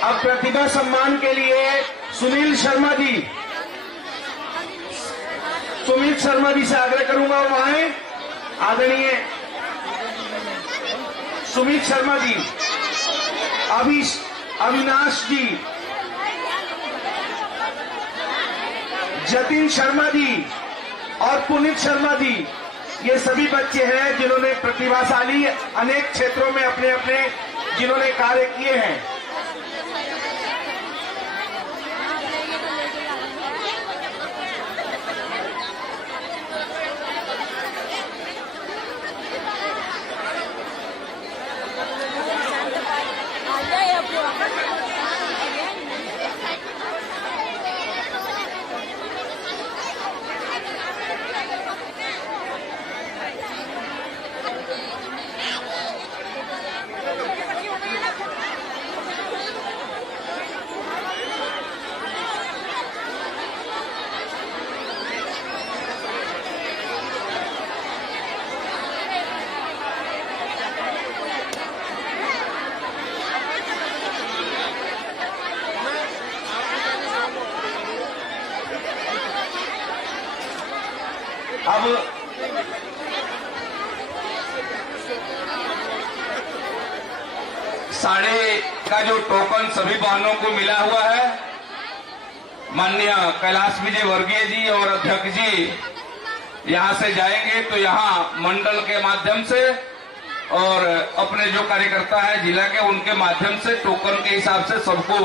अब प्रतिभा सम्मान के लिए सुमित शर्मा जी से आग्रह करूंगा वो आए। आदरणीय सुमित शर्मा जी, अविनाश जी, जतिन शर्मा जी और पुनीत शर्मा जी, ये सभी बच्चे हैं जिन्होंने प्रतिभाशाली अनेक क्षेत्रों में अपने अपने जिन्होंने कार्य किए हैं। अब साढ़े का जो टोकन सभी बहनों को मिला हुआ है, माननीय कैलाश विजय वर्गीय जी और अध्यक्ष जी यहां से जाएंगे तो यहां मंडल के माध्यम से और अपने जो कार्यकर्ता है जिला के, उनके माध्यम से टोकन के हिसाब से सबको